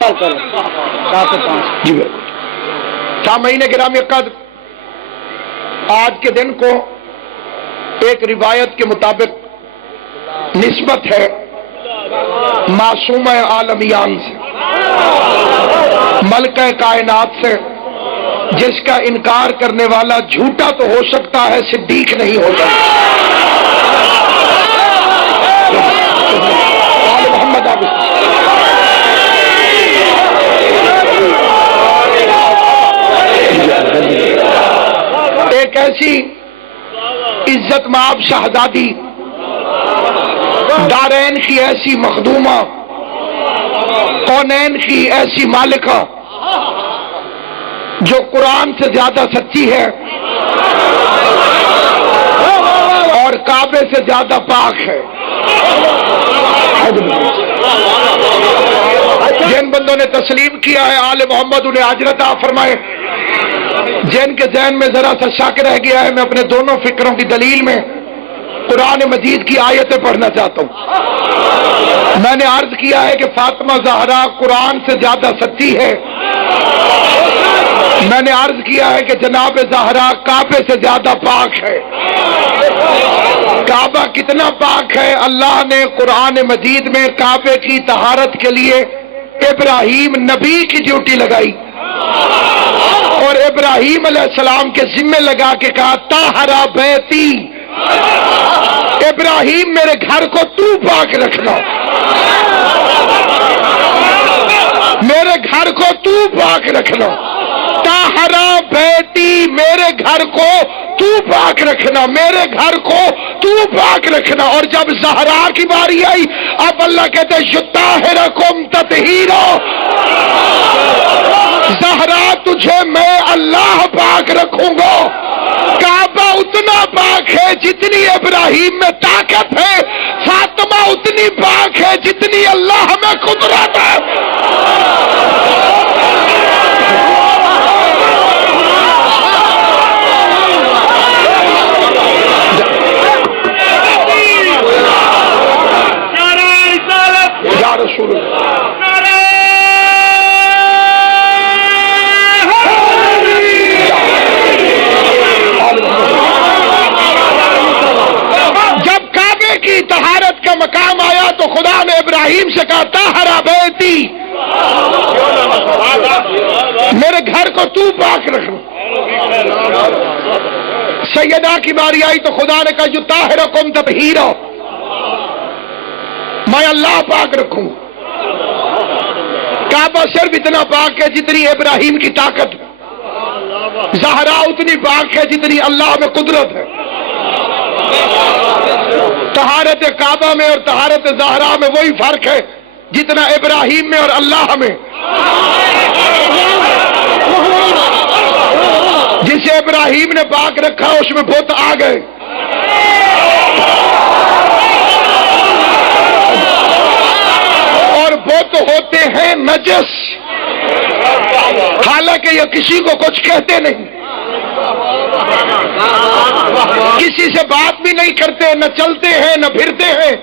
جی بالکل سامعین گرامی قدر، آج کے دن کو ایک روایت کے مطابق نسبت ہے معصومہ عالمیان سے، ملکہ کائنات سے، جس کا انکار کرنے والا جھوٹا تو ہو سکتا ہے، صدیق نہیں ہو سکتا۔ محمد ایک ایسی عزت مآب شہزادی، دارین کی ایسی مخدومہ، کونین کی ایسی مالکہ، جو قرآن سے زیادہ سچی ہے اور کعبے سے زیادہ پاک ہے۔ جن بندوں نے تسلیم کیا ہے آل محمد انہیں اجر عطا فرمائے، جن کے ذہن میں ذرا سا شک رہ گیا ہے، میں اپنے دونوں فکروں کی دلیل میں قرآن مجید کی آیتیں پڑھنا چاہتا ہوں۔ میں نے عرض کیا ہے کہ فاطمہ زہرا قرآن سے زیادہ سچی ہے، میں نے عرض کیا ہے کہ جناب زہرا کعبے سے زیادہ پاک ہے۔ کعبہ کتنا پاک ہے، اللہ نے قرآن مجید میں کعبے کی طہارت کے لیے ابراہیم نبی کی ڈیوٹی لگائی، اور ابراہیم علیہ السلام کے ذمہ لگا کے کہا طاہرا بیتی، ابراہیم میرے گھر کو تو پاک رکھنا، میرے گھر کو تو پاک رکھنا، طاہرا بیتی، میرے گھر کو تو پاک رکھنا، میرے گھر کو تو پاک رکھنا۔ اور جب زہرا کی باری آئی، اب اللہ کہتے ہیں یطہرکم تطہیرا، زہرا تجھے میں اللہ پاک رکھوں گا۔ کعبہ اتنا پاک ہے جتنی ابراہیم میں طاقت ہے، فاطمہ اتنی پاک ہے جتنی اللہ میں قدرت ہے۔ یا رسول اللہ، جب کعبے کی طہارت کا مقام آیا تو خدا نے ابراہیم سے کہا طاہرا بیتی، میرے گھر کو تو پاک رکھنا۔ سیدہ کی باری آئی تو خدا نے کہا یطہرکم تطہیرا، میں اللہ پاک رکھوں۔ کعبہ صرف اتنا پاک ہے جتنی ابراہیم کی طاقت ہے، زہرا اتنی پاک ہے جتنی اللہ میں قدرت ہے۔ طہارت کعبہ میں اور طہارت زہرا میں وہی فرق ہے جتنا ابراہیم میں اور اللہ میں۔ جسے ابراہیم نے پاک رکھا اس میں بت آ گئے، اور بت ہوتے ہیں نجس، حالانکہ یہ کسی کو کچھ کہتے نہیں، کسی سے بات بھی نہیں کرتے، نہ چلتے ہیں نہ پھرتے ہیں،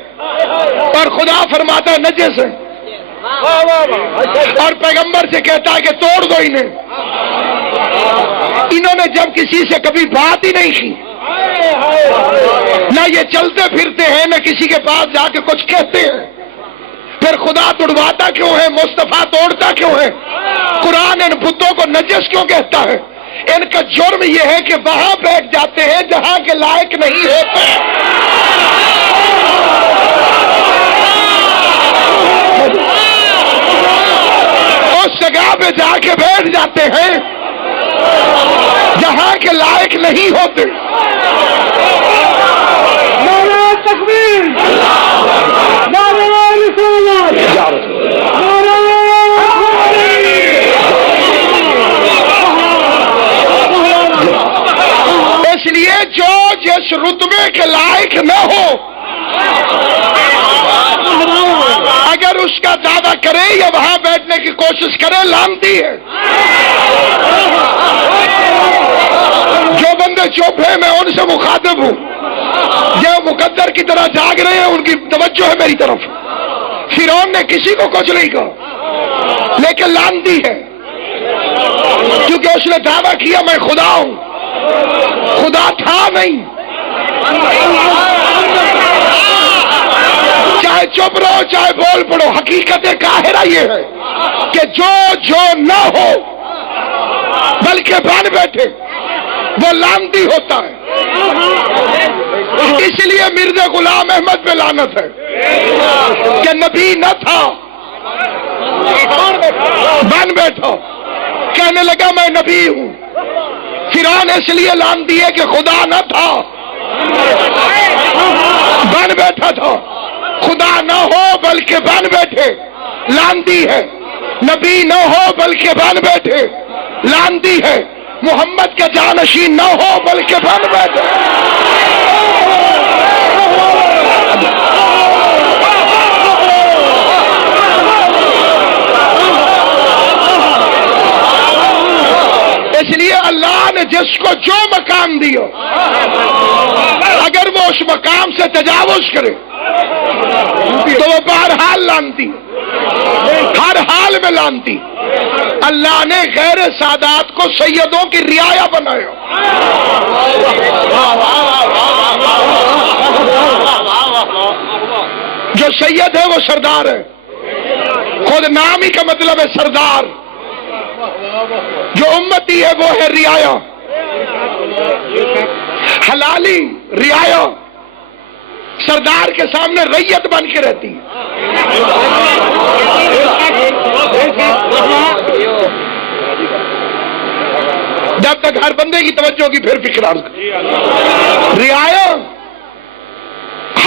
اور خدا فرماتا ہے نجس ہے، اور پیغمبر سے کہتا ہے کہ توڑ دو انہیں۔ انہوں نے جب کسی سے کبھی بات ہی نہیں کی، نہ یہ چلتے پھرتے ہیں، نہ کسی کے پاس جا کے کچھ کہتے ہیں، پھر خدا توڑواتا کیوں ہے؟ مصطفیٰ توڑتا کیوں ہے؟ قرآن ان بتوں کو نجس کیوں کہتا ہے؟ ان کا جرم یہ ہے کہ وہاں بیٹھ جاتے ہیں جہاں کے لائق نہیں ہوتے، اس جگہ پہ جا کے بیٹھ جاتے ہیں جہاں کے لائق نہیں ہوتے۔ نعرہ تکبیر، نعرہ رسالت، اس لیے جو جس رتبے کے لائق نہ ہو، اگر اس کا دعویٰ کرے یا وہاں بیٹھنے کی کوشش کرے، لعنتی ہے۔ جو بندے چپ ہیں میں ان سے مخاطب ہوں، جو مقدر کی طرح جاگ رہے ہیں ان کی توجہ ہے میری طرف۔ فرعون نے کسی کو کچھ نہیں کہا، لیکن لعنتی ہے، کیونکہ اس نے دعویٰ کیا میں خدا ہوں، خدا تھا نہیں۔ چاہے چپ رہو چاہے بول پڑو، حقیقت قاہرہ یہ ہے کہ جو نہ ہو بلکہ بن بیٹھے وہ لعنتی ہوتا ہے۔ اس لیے مرزا غلام احمد پہ لعنت ہے کہ نبی نہ تھا، بن بیٹھا، کہنے لگا میں نبی ہوں۔ فرعون اس لیے لعنتی ہے کہ خدا نہ تھا، بن بیٹھا تھا۔ خدا نہ ہو بلکہ بن بیٹھے لعنتی ہے، نبی نہ ہو بلکہ بن بیٹھے لعنتی ہے، محمد کے جانشین نہ ہو بلکہ بن بیٹھے۔ اس لیے اللہ نے جس کو جو مقام دیا، اگر وہ اس مقام سے تجاوز کرے تو وہ بہرحال لعنتی، ہر حال میں لعنتی۔ اللہ نے غیر سادات کو سیدوں کی رعایا بنایا۔ جو سید ہے وہ سردار ہے، خود نام ہی کا مطلب ہے سردار۔ جو امتی ہے وہ ہے رعایا، حلالی رعایا، سردار کے سامنے ریت بن کے رہتی ہے۔ جب تک ہر بندے کی توجہ ہوگی پھر فکر عرض کر۔ رعایا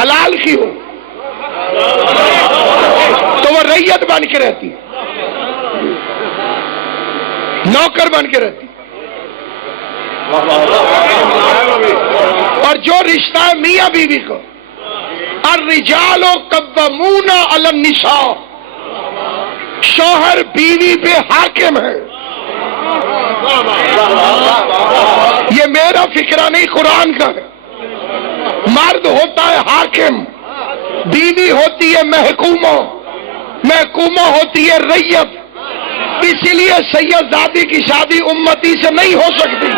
حلال کی ہو تو وہ ریت بن کے رہتی، نوکر بن کے رہتی۔ اور جو رشتہ ہے میاں بیوی کو، الرجال قوامون علی النساء، شوہر بیوی پہ حاکم ہے۔ یہ میرا فکرہ نہیں، قرآن کا ہے۔ مرد ہوتا ہے حاکم، بیوی ہوتی ہے محکومہ، محکومہ ہوتی ہے ریت۔ اسی لیے سید زادی کی شادی امتی سے نہیں ہو سکتی۔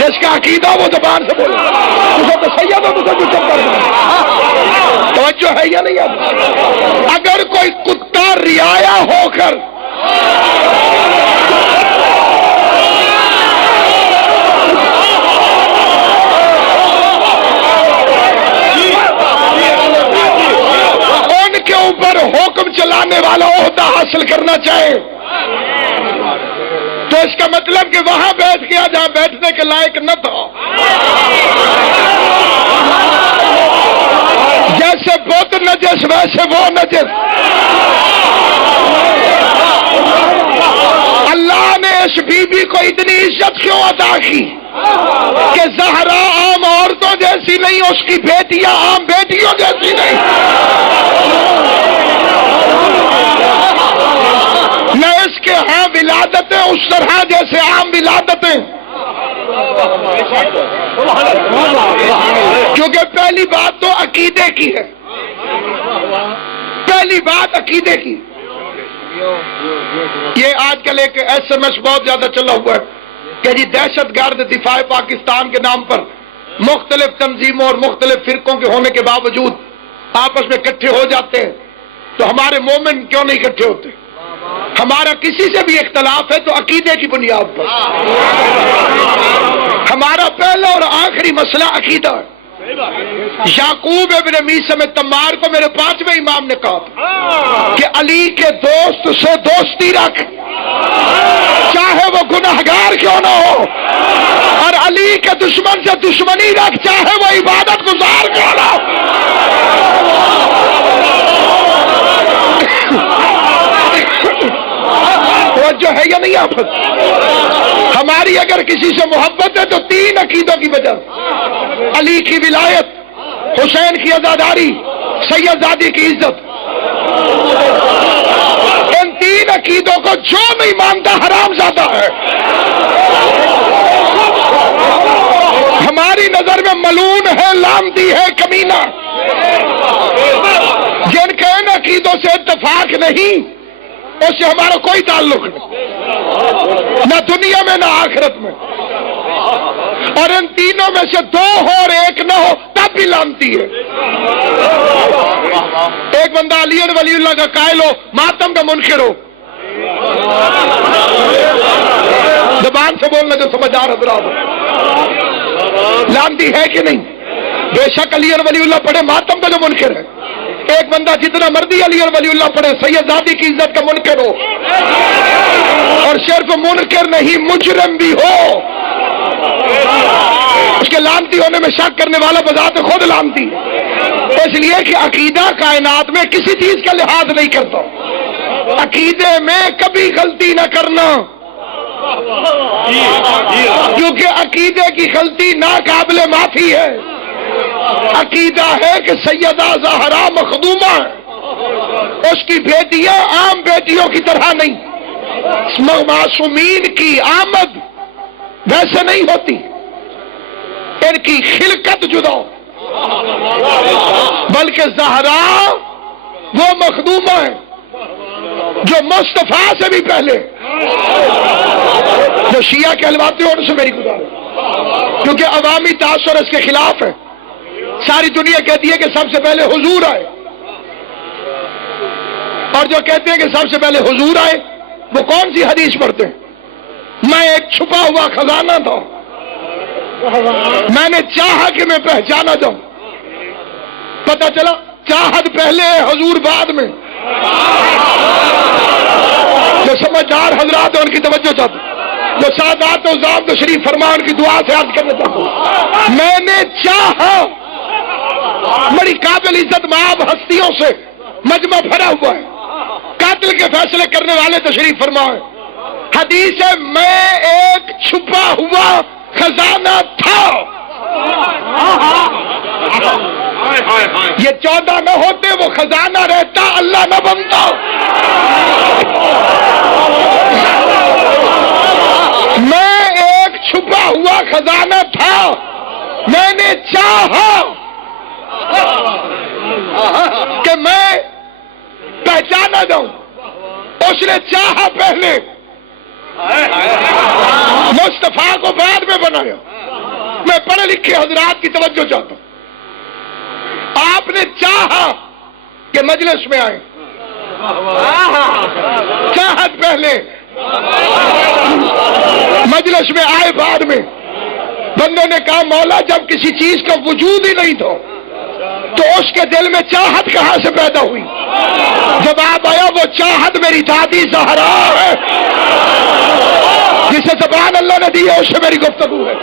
جس کا عقیدہ وہ زبان سے بولے، تجھے تو سید ہو، تجھے چپ کر دے۔ توجہ ہے یا نہیں؟ اگر کوئی کتا رعایا ہو کر ان کے اوپر حکم چلانے والا عہدہ حاصل کرنا چاہے تو اس کا مطلب کہ وہاں بیٹھ گیا جہاں بیٹھنے کے لائق نہ تھا۔ جیسے بت نجس ویسے وہ نجس۔ اللہ نے اس بی بی کو اتنی عزت کیوں عطا کی کہ زہرا عام عورتوں جیسی نہیں، اس کی بیٹیاں عام بیٹیوں جیسی نہیں، نہ اس کے ہاں ولادتیں اس طرح جیسے عام ولادتیں۔ کیونکہ پہلی بات تو عقیدے کی ہے، پہلی بات عقیدے کی۔ یہ آج کل ایک ایس ایم ایس بہت زیادہ چلا ہوا ہے کہ جی دہشت گرد دفاع پاکستان کے نام پر مختلف تنظیموں اور مختلف فرقوں کے ہونے کے باوجود آپس میں اکٹھے ہو جاتے ہیں، تو ہمارے مومن کیوں نہیں اکٹھے ہوتے؟ ہمارا کسی سے بھی اختلاف ہے تو عقیدے کی بنیاد پر۔ ہمارا پہلا اور آخری مسئلہ عقیدہ ہے۔ یعقوب ابن میثم تمار کو میرے 5ویں امام نے کہا تھا کہ علی کے دوست سے دوستی رکھ، چاہے وہ گناہگار کیوں نہ ہو، اور علی کے دشمن سے دشمنی رکھ، چاہے وہ عبادت گزار کیوں نہ ہو۔ جو ہے یا نہیں آپ؟ ہماری اگر کسی سے محبت ہے تو 3 عقیدوں کی وجہ، علی کی ولایت، حسین کی عزاداری، سید زادی کی عزت۔ ان 3 عقیدوں کو جو نہیں مانتا حرام زادہ ہے۔ ہماری نظر میں ملعون ہے، لعنتی ہے، کمینہ۔ جن کے ان عقیدوں سے اتفاق نہیں، اس سے ہمارا کوئی تعلق نہیں، نہ دنیا میں نہ آخرت میں۔ اور ان تینوں میں سے دو ہو اور ایک نہ ہو تب بھی لانتی ہے۔ ایک بندہ علی اور ولی اللہ کا قائل ہو، ماتم کا منکر ہو، زبان سے بولنا جو سمجھدار حضرات ہو، لانتی ہے کہ نہیں؟ بے شک علی اور ولی اللہ پڑھے ماتم کا جو منکر ہے۔ ایک بندہ جتنا مرضی علی اور ولی اللہ پڑھے سیدزادی کی عزت کا منکر ہو، اور صرف منکر نہیں مجرم بھی ہو، اس کے لانتی ہونے میں شک کرنے والا بذات خود لانتی ہے۔ اس لیے کہ عقیدہ کائنات میں کسی چیز کا لحاظ نہیں کرتا، عقیدے میں کبھی غلطی نہ کرنا، کیونکہ عقیدے کی غلطی ناقابل معافی ہے۔ عقیدہ ہے کہ سیدہ زہرا مخدومہ ہے، اس کی بیٹیاں عام بیٹیوں کی طرح نہیں، معصومین کی آمد ویسے نہیں ہوتی، ان کی خلقت جدا، بلکہ زہرا وہ مخدومہ ہے جو مصطفیٰ سے بھی پہلے، جو شیعہ کہلواتے ہیں ان سے میری گزارش، کیونکہ عوامی تاثر اس کے خلاف ہے۔ ساری دنیا کہتی ہے کہ سب سے پہلے حضور آئے، اور جو کہتے ہیں کہ سب سے پہلے حضور آئے وہ کون سی حدیث پڑھتے ہیں؟ میں ایک چھپا ہوا خزانہ تھا، میں نے چاہا کہ میں پہچانا جاؤں، پتہ چلا چاہت پہلے حضور بعد میں۔ جو سمجھدار حضرات ہیں ان کی توجہ چاہتا ہوں، جو سادات و ذات تشریف فرمان کی دعا سے عرض کرنا چاہتا ہوں، میں نے چاہا، بڑی قابل عزت مآب ہستیوں سے مجمع بھرا ہوا ہے، قاتل کے فیصلے کرنے والے تشریف فرمائے، حدیث ہے میں ایک چھپا ہوا خزانہ تھا۔ یہ 14 نہ ہوتے وہ خزانہ رہتا، اللہ نہ بنتا۔ میں ایک چھپا ہوا خزانہ تھا، میں نے چاہا کہ میں پہچانا جاؤں، اس نے چاہا پہلے، مصطفیٰ کو بعد میں بنایا۔ میں پڑھے لکھے حضرات کی توجہ چاہتا ہوں، آپ نے چاہا کہ مجلس میں آئے، چاہت پہلے، مجلس میں آئے بعد میں۔ بندوں نے کہا مولا جب کسی چیز کا وجود ہی نہیں تھا تو اس کے دل میں چاہت کہاں سے پیدا ہوئی؟ جب آپ آیا وہ چاہت میری دادی زہرا ہے، جسے زبان اللہ نے دی ہے اس سے میری گفتگو ہے۔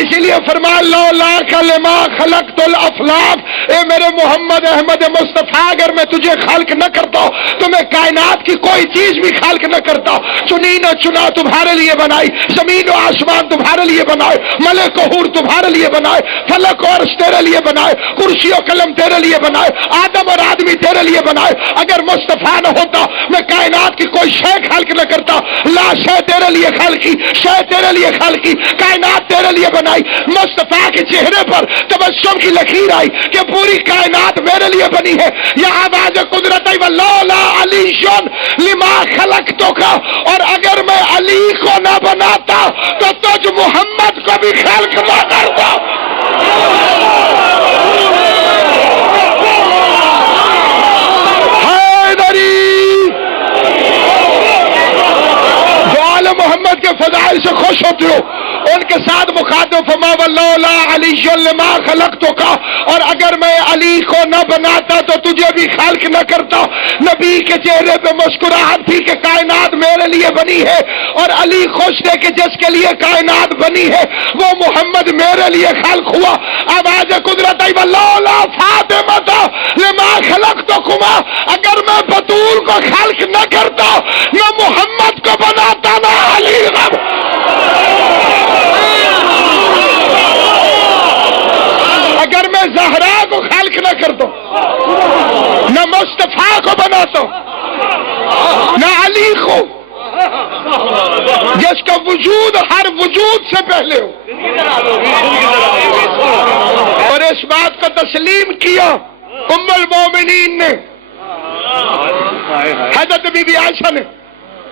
اسی لیے فرمان لولا کلمہ خلقت الافلاق، اے میرے محمد احمد مصطفیٰ اگر میں تجھے خلق نہ کرتا تو میں کائنات کی کوئی چیز بھی خلق نہ کرتا۔ چنی نہ چنا تمہارے لیے بنائی، زمین و آسمان تمہارے لیے بنائے، ملک و حور تمہارے لیے بنائے، فلک و عرش تیرے لیے بنائے، کرسی و قلم تیرے لیے بنائے، آدم اور آدمی تیرے لیے بنائے۔ اگر مصطفیٰ نہ ہوتا میں کائنات کی کوئی شے خلق نہ کرتا۔ لا شے تیرے لیے خلقی، شے تیرے لیے خلقی، کائنات تیرے لیے بنائی۔ مصطفیٰ کے چہرے پر تبسم کی لکیر آئی کہ پوری کائنات میرے لیے بنی ہے۔ یہ آواز قدرت ہے لولا علی لما خلقتک، اور اگر میں علی کو نہ بناتا تو تجھ محمد کو بھی خلق نہ کرتا۔ محمد کے فضائل سے خوش ہوتے ہو ان کے ساتھ مخاطب فرما ولولا علی لما خلقتک، اور اگر میں علی کو نہ بناتا تو تجھے بھی خلق نہ کرتا۔ نبی کے چہرے پہ مسکراہٹ تھی کہ کائنات میرے لیے بنی ہے، اور علی خوش تھے کہ جس کے لیے کائنات بنی ہے وہ محمد میرے لیے خلق ہوا۔ آواز قدرت ہے ولولا فاطمہ لما خلقتکما، اگر میں بطول کو خلق نہ کرتا، نہ محمد کو بناتا، نہ علی غم۔ اگر میں زہرا کو خلق نہ کرتا، نہ مصطفیٰ کو بناتا، نہ علی کو جس کا وجود ہر وجود سے پہلے ہو، اور اس بات کو تسلیم کیا ام المومنین نے حضرت بی بی عائشہ نے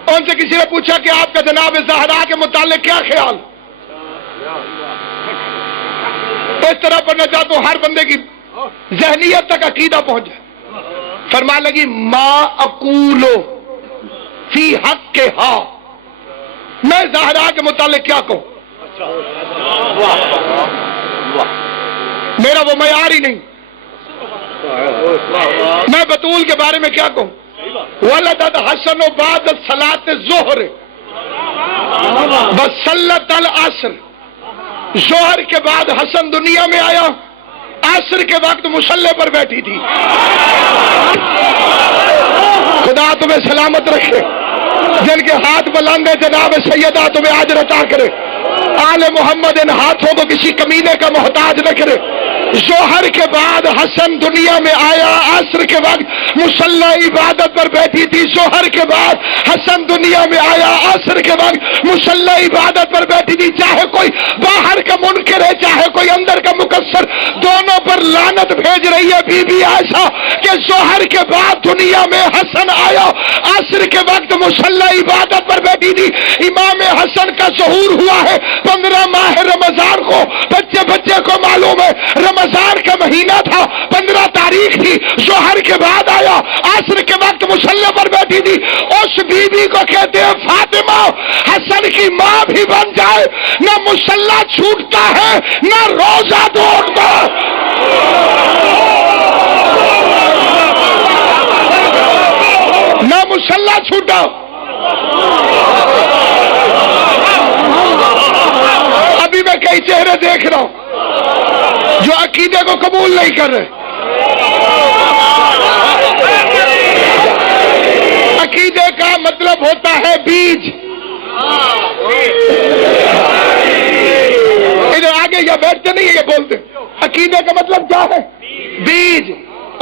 ان سے کسی نے پوچھا کہ آپ کا جناب زہرا کے متعلق کیا خیال؟ تو اس طرح پڑھنا چاہتا ہوں ہر بندے کی ذہنیت تک عقیدہ پہنچ جائے. فرما لگی ما اقولو فی حق کے ہاں، میں زہرا کے متعلق کیا کہوں؟ میرا وہ معیار ہی نہیں. میں بطول کے بارے میں کیا کہوں؟ ولدت حسن بعد صلاۃ الظہر وصلت العصر، ظہر کے بعد حسن دنیا میں آیا، عصر کے وقت مصلی پر بیٹھی تھی. خدا تمہیں سلامت رکھے، جن کے ہاتھ بلند ہے جناب سیدہ تمہیں اجر عطا کرے. آل محمد ان ہاتھوں کو کسی کمینے کا محتاج نہ کرے. ظہر کے بعد حسن دنیا میں آیا، عصر کے وقت مصلی عبادت پر بیٹھی تھی. ظہر کے بعد حسن دنیا میں آیا، عصر کے وقت مصلی عبادت پر بیٹھی تھی. چاہے کوئی باہر کا منکر ہے، چاہے کوئی اندر کا مقصر، دونوں پر لعنت بھیج رہی ہے بی بی عائشہ کہ ظہر کے بعد دنیا میں حسن آیا، عصر کے وقت مصلی عبادت پر بیٹھی تھی. امام حسن کا ظہور ہوا ہے 15 ماہ رمضان کو. بچے کو معلوم ہے رمضان کا مہینہ تھا، 15 تاریخ تھی، ظہر کے بعد آیا، عصر کے وقت مصلی پر بیٹھی تھی. اس بی بی کو کہتے ہیں فاطمہ، حسن کی ماں بھی بن جائے، نہ مصلی چھوٹتا ہے نہ روزہ توڑتا. نہ مصلی چھوٹا. ابھی میں کئی چہرے دیکھ رہا ہوں جو عقیدے کو قبول نہیں کر رہے. عقیدے کا مطلب ہوتا ہے بیج. ادھر آگے یا بیٹھتے نہیں ہے یہ بولتے. عقیدے کا مطلب کیا ہے؟ بیج.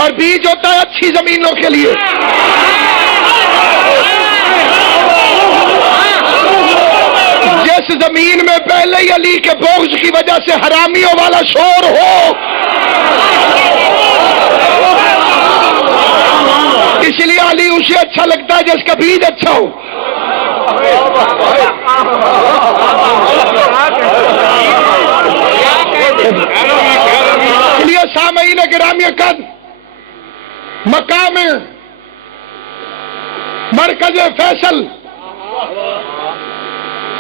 اور بیج ہوتا ہے اچھی زمینوں کے لیے. جس زمین میں پہلے ہی علی کے بغض کی وجہ سے حرامیوں والا شور ہو، اس لیے علی اسے اچھا لگتا ہے جس کا بیج اچھا ہو. اس لیے سامعین گرامی قدر، مقام مرکز فیصل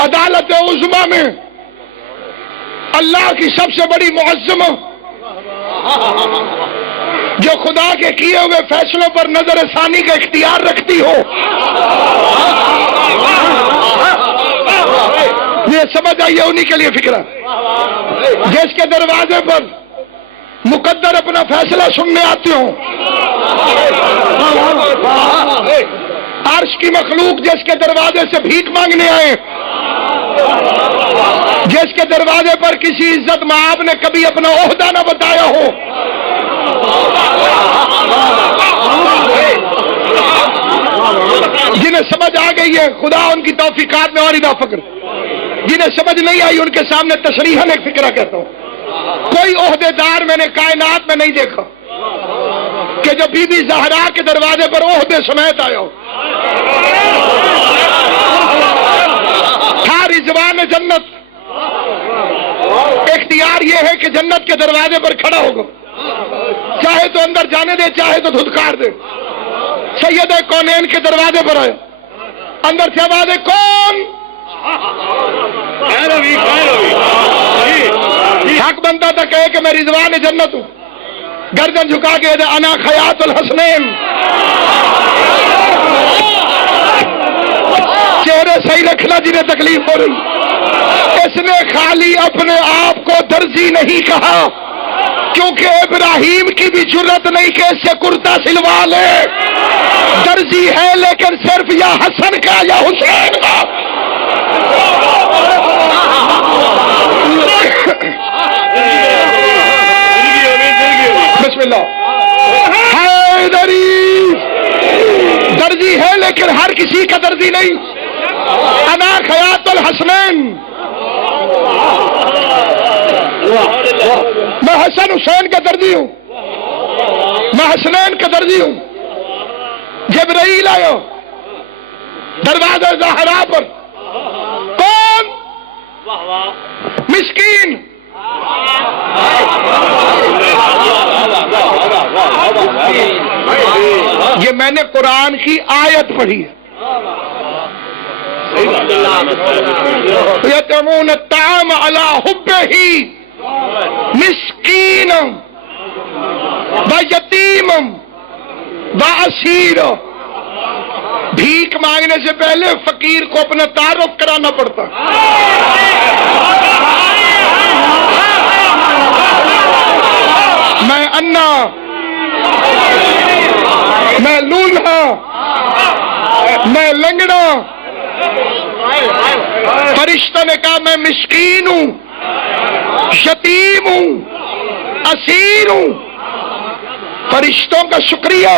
عدالت عظمیٰ میں اللہ کی سب سے بڑی معظمہ جو خدا کے کیے ہوئے فیصلوں پر نظر ثانی کا اختیار رکھتی ہو، یہ سمجھ آئیے انہی کے لیے فکر ہے. جس کے دروازے پر مقدر اپنا فیصلہ سننے آتے ہوں، عرش کی مخلوق جس کے دروازے سے بھیک مانگنے آئے، جس کے دروازے پر کسی عزت مآب نے کبھی اپنا عہدہ نہ بتایا ہو، جنہیں سمجھ آ گئی ہے خدا ان کی توفیقات میں اور اضافہ کرے. جنہیں سمجھ نہیں آئی ان کے سامنے تشریحاً ایک فکرہ کہتا ہوں. کوئی عہدے دار میں نے کائنات میں نہیں دیکھا کہ جو بی بی زہرا کے دروازے پر عہدے سمیت آیا ہو. تھا رضوان جنت، اختیار یہ ہے کہ جنت کے دروازے پر کھڑا ہوگا، چاہے تو اندر جانے دے چاہے تو دھتکار دے. سید کونین کے دروازے پر آیا، اندر سے آواز ہے کون؟ حق بنتا تھا کہے کہ میں رضوان جنت ہوں. گردن جھکا کے انا خیات الحسنین. چہرے صحیح رکھنا جنہیں تکلیف ہو رہی. اس نے خالی اپنے آپ کو درزی نہیں کہا، کیونکہ ابراہیم کی بھی جرت نہیں کہ اس سے کرتا سلوا لے. درزی ہے لیکن صرف یا حسن کا یا حسین کا. بسم اللہ. حیدری درزی ہے لیکن ہر کسی کا درزی نہیں. انا خیات الحسنین. میں حسن حسین کا درزی ہوں، میں حسنین کا درزی ہوں. جبرائیل آیا دروازہ زہرا پر. کون؟ مسکین. یہ میں نے قرآن کی آیت پڑھی ہے. یطعمون الطعام علی حبہ مسکینا ویتیما واسیرا. بھیک مانگنے سے پہلے فقیر کو اپنا تعارف کرانا پڑتا. میں انا، میں لولہا، میں لنگڑا. فرشتہ نے کہا میں مسکین ہوں، یتیم ہوں، اسیر ہوں. فرشتوں کا شکریہ،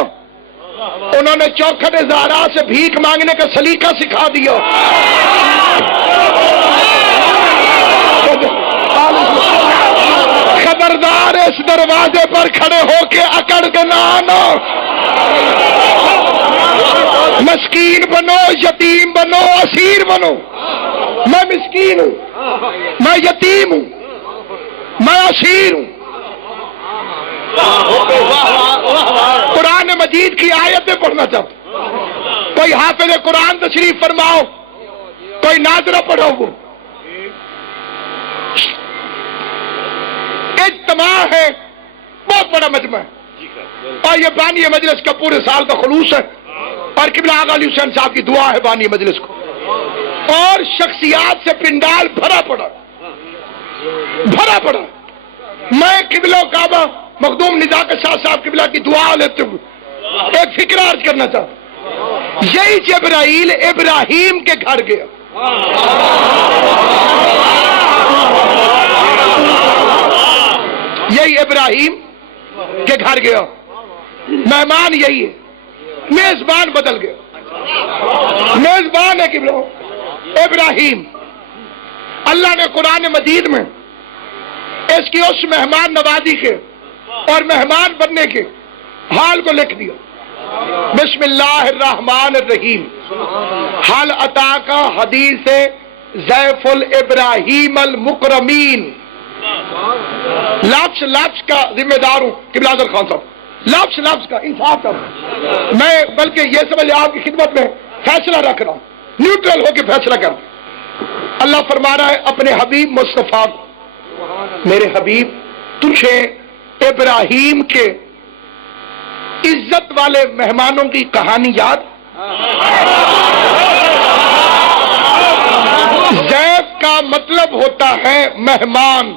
انہوں نے چوکھٹ زہرا سے بھیک مانگنے کا سلیقہ سکھا دیا. خبردار اس دروازے پر کھڑے ہو کے اکڑ کے نہ آنا. مسکین بنو، یتیم بنو، اسیر بنو. میں مسکین ہوں، میں یتیم ہوں، میں اسیر ہوں. قرآن مجید کی آیتیں پڑھنا چاہتا. کوئی حافظ قرآن تشریف فرماؤ، کوئی ناظرہ پڑھو. وہ اجتماع ہے، بہت بڑا مجمع ہے، اور یہ بانی مجلس کا پورے سال کا خلوص ہے. اور قبلہ آغا علی حسین صاحب کی دعا ہے بانی مجلس کو. اور شخصیات سے پنڈال بھرا پڑا، بھرا پڑا. میں قبلہ کعبہ مخدوم نزاکت شاہ صاحب قبلہ کی دعا لیتے ہوئے ایک فکر عرض کرنا چاہتا. یہی جبرائیل ابراہیم کے گھر گیا. یہی ابراہیم کے گھر گیا. مہمان یہی ہے، میزبان بدل گیا. میزبان ہے قبلہ ابراہیم. اللہ نے قرآن مجید میں اس کی اس مہمان نوازی کے اور مہمان بننے کے حال کو لکھ دیا. بسم اللہ الرحمن الرحیم. حل اتاک حدیث ضیف الابراہیم المکرمین. لفظ کا ذمہ دار ہوں قبلہ اعظم خان صاحب. لفظ کا انصاف کا میں بلکہ یہ سمجھ آپ کی خدمت میں فیصلہ رکھ رہا ہوں، نیوٹرل ہو کے فیصلہ کر. اللہ فرما رہا ہے اپنے حبیب مصطفیٰ، میرے حبیب تجھے ابراہیم کے عزت والے مہمانوں کی کہانی یاد؟ ضیف کا مطلب ہوتا ہے مہمان.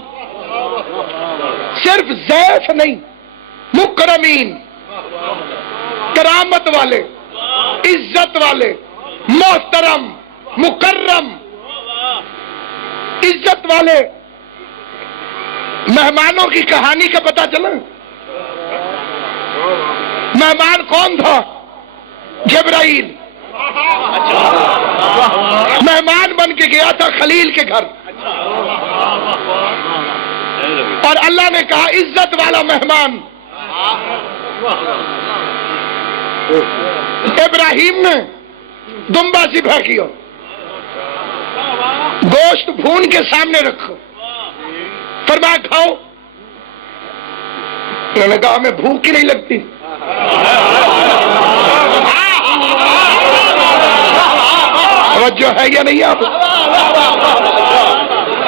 صرف ضیف نہیں، مکرمین، کرامت والے، عزت والے، محترم، مکرم، عزت والے مہمانوں کی کہانی کا پتہ چلا. مہمان کون تھا؟ جبرائیل. مہمان بن کے گیا تھا خلیل کے گھر، اور اللہ نے کہا عزت والا مہمان. ابراہیم نے دمبا ذبح کیا، گوشت بھون کے سامنے رکھو، فرمایا کھاؤ. انہوں نے کہا ہمیں بھوک ہی نہیں لگتی. توجہ ہے یا نہیں آپ؟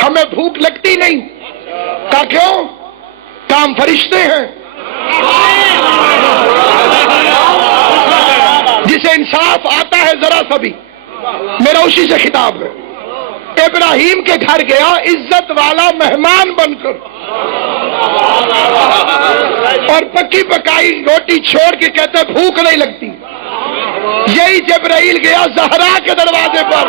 ہمیں بھوک لگتی نہیں. کہا کیوں؟ کام فرشتے ہیں. جسے انصاف آتا ہے ذرا سا بھی، میرا اسی سے خطاب ہے. ابراہیم کے گھر گیا عزت والا مہمان بن کر، اور پکی پکائی روٹی چھوڑ کے کہتے بھوک نہیں لگتی. یہی جبرائیل گیا زہرا کے دروازے پر،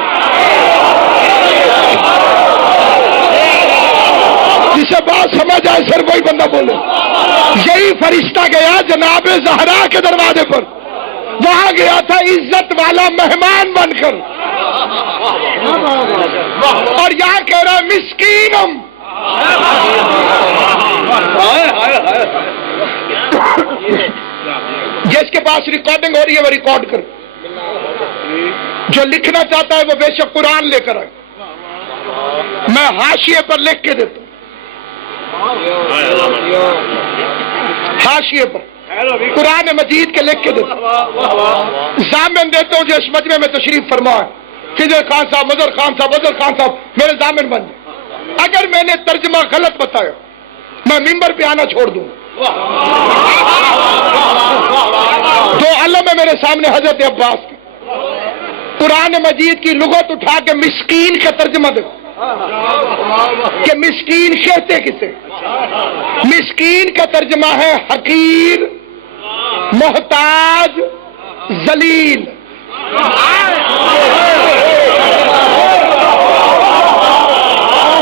جسے بات سمجھ آئے سر وہی بندہ بولے. یہی فرشتہ گیا جناب زہرا کے دروازے پر، وہاں گیا تھا عزت والا مہمان بن کر، اور یہاں کہہ رہا مسکینم. جس کے پاس ریکارڈنگ ہو رہی ہے وہ ریکارڈ کر، جو لکھنا چاہتا ہے وہ بے شک قرآن لے کر آئے، میں حاشیے پر لکھ کے دیتا ہوں، حاشیے پر قرآن مجید کے لکھ کے دیتا ہوں، ضامن دیتا ہوں جو اس مجمع میں تشریف فرما ہے، خضر خان صاحب، مظہر خان صاحب، وزر خان صاحب میرے ضامن بن جائے۔ اگر میں نے ترجمہ غلط بتایا میں ممبر پہ آنا چھوڑ دوں۔ دو علم ہے میرے سامنے حضرت عباس کے، قرآن مجید کی لغت اٹھا کے مسکین کا ترجمہ دے کہ مسکین کہتے کسے؟ مسکین کا ترجمہ ہے حقیر، محتاج، ذلیل۔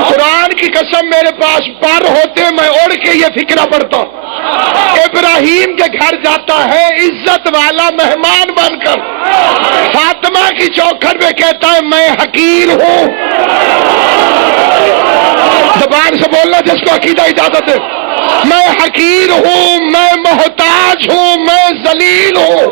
قرآن کی قسم میرے پاس پر ہوتے میں اڑ کے یہ فکرہ پڑھتا ہوں، ابراہیم کے گھر جاتا ہے عزت والا مہمان بن کر، فاطمہ کی چوکھٹ میں کہتا ہے میں حقیر ہوں۔ زبان سے بولنا جس کو عقیدہ اجازت ہے، میں حقیر ہوں، میں محتاج ہوں، میں ذلیل ہوں،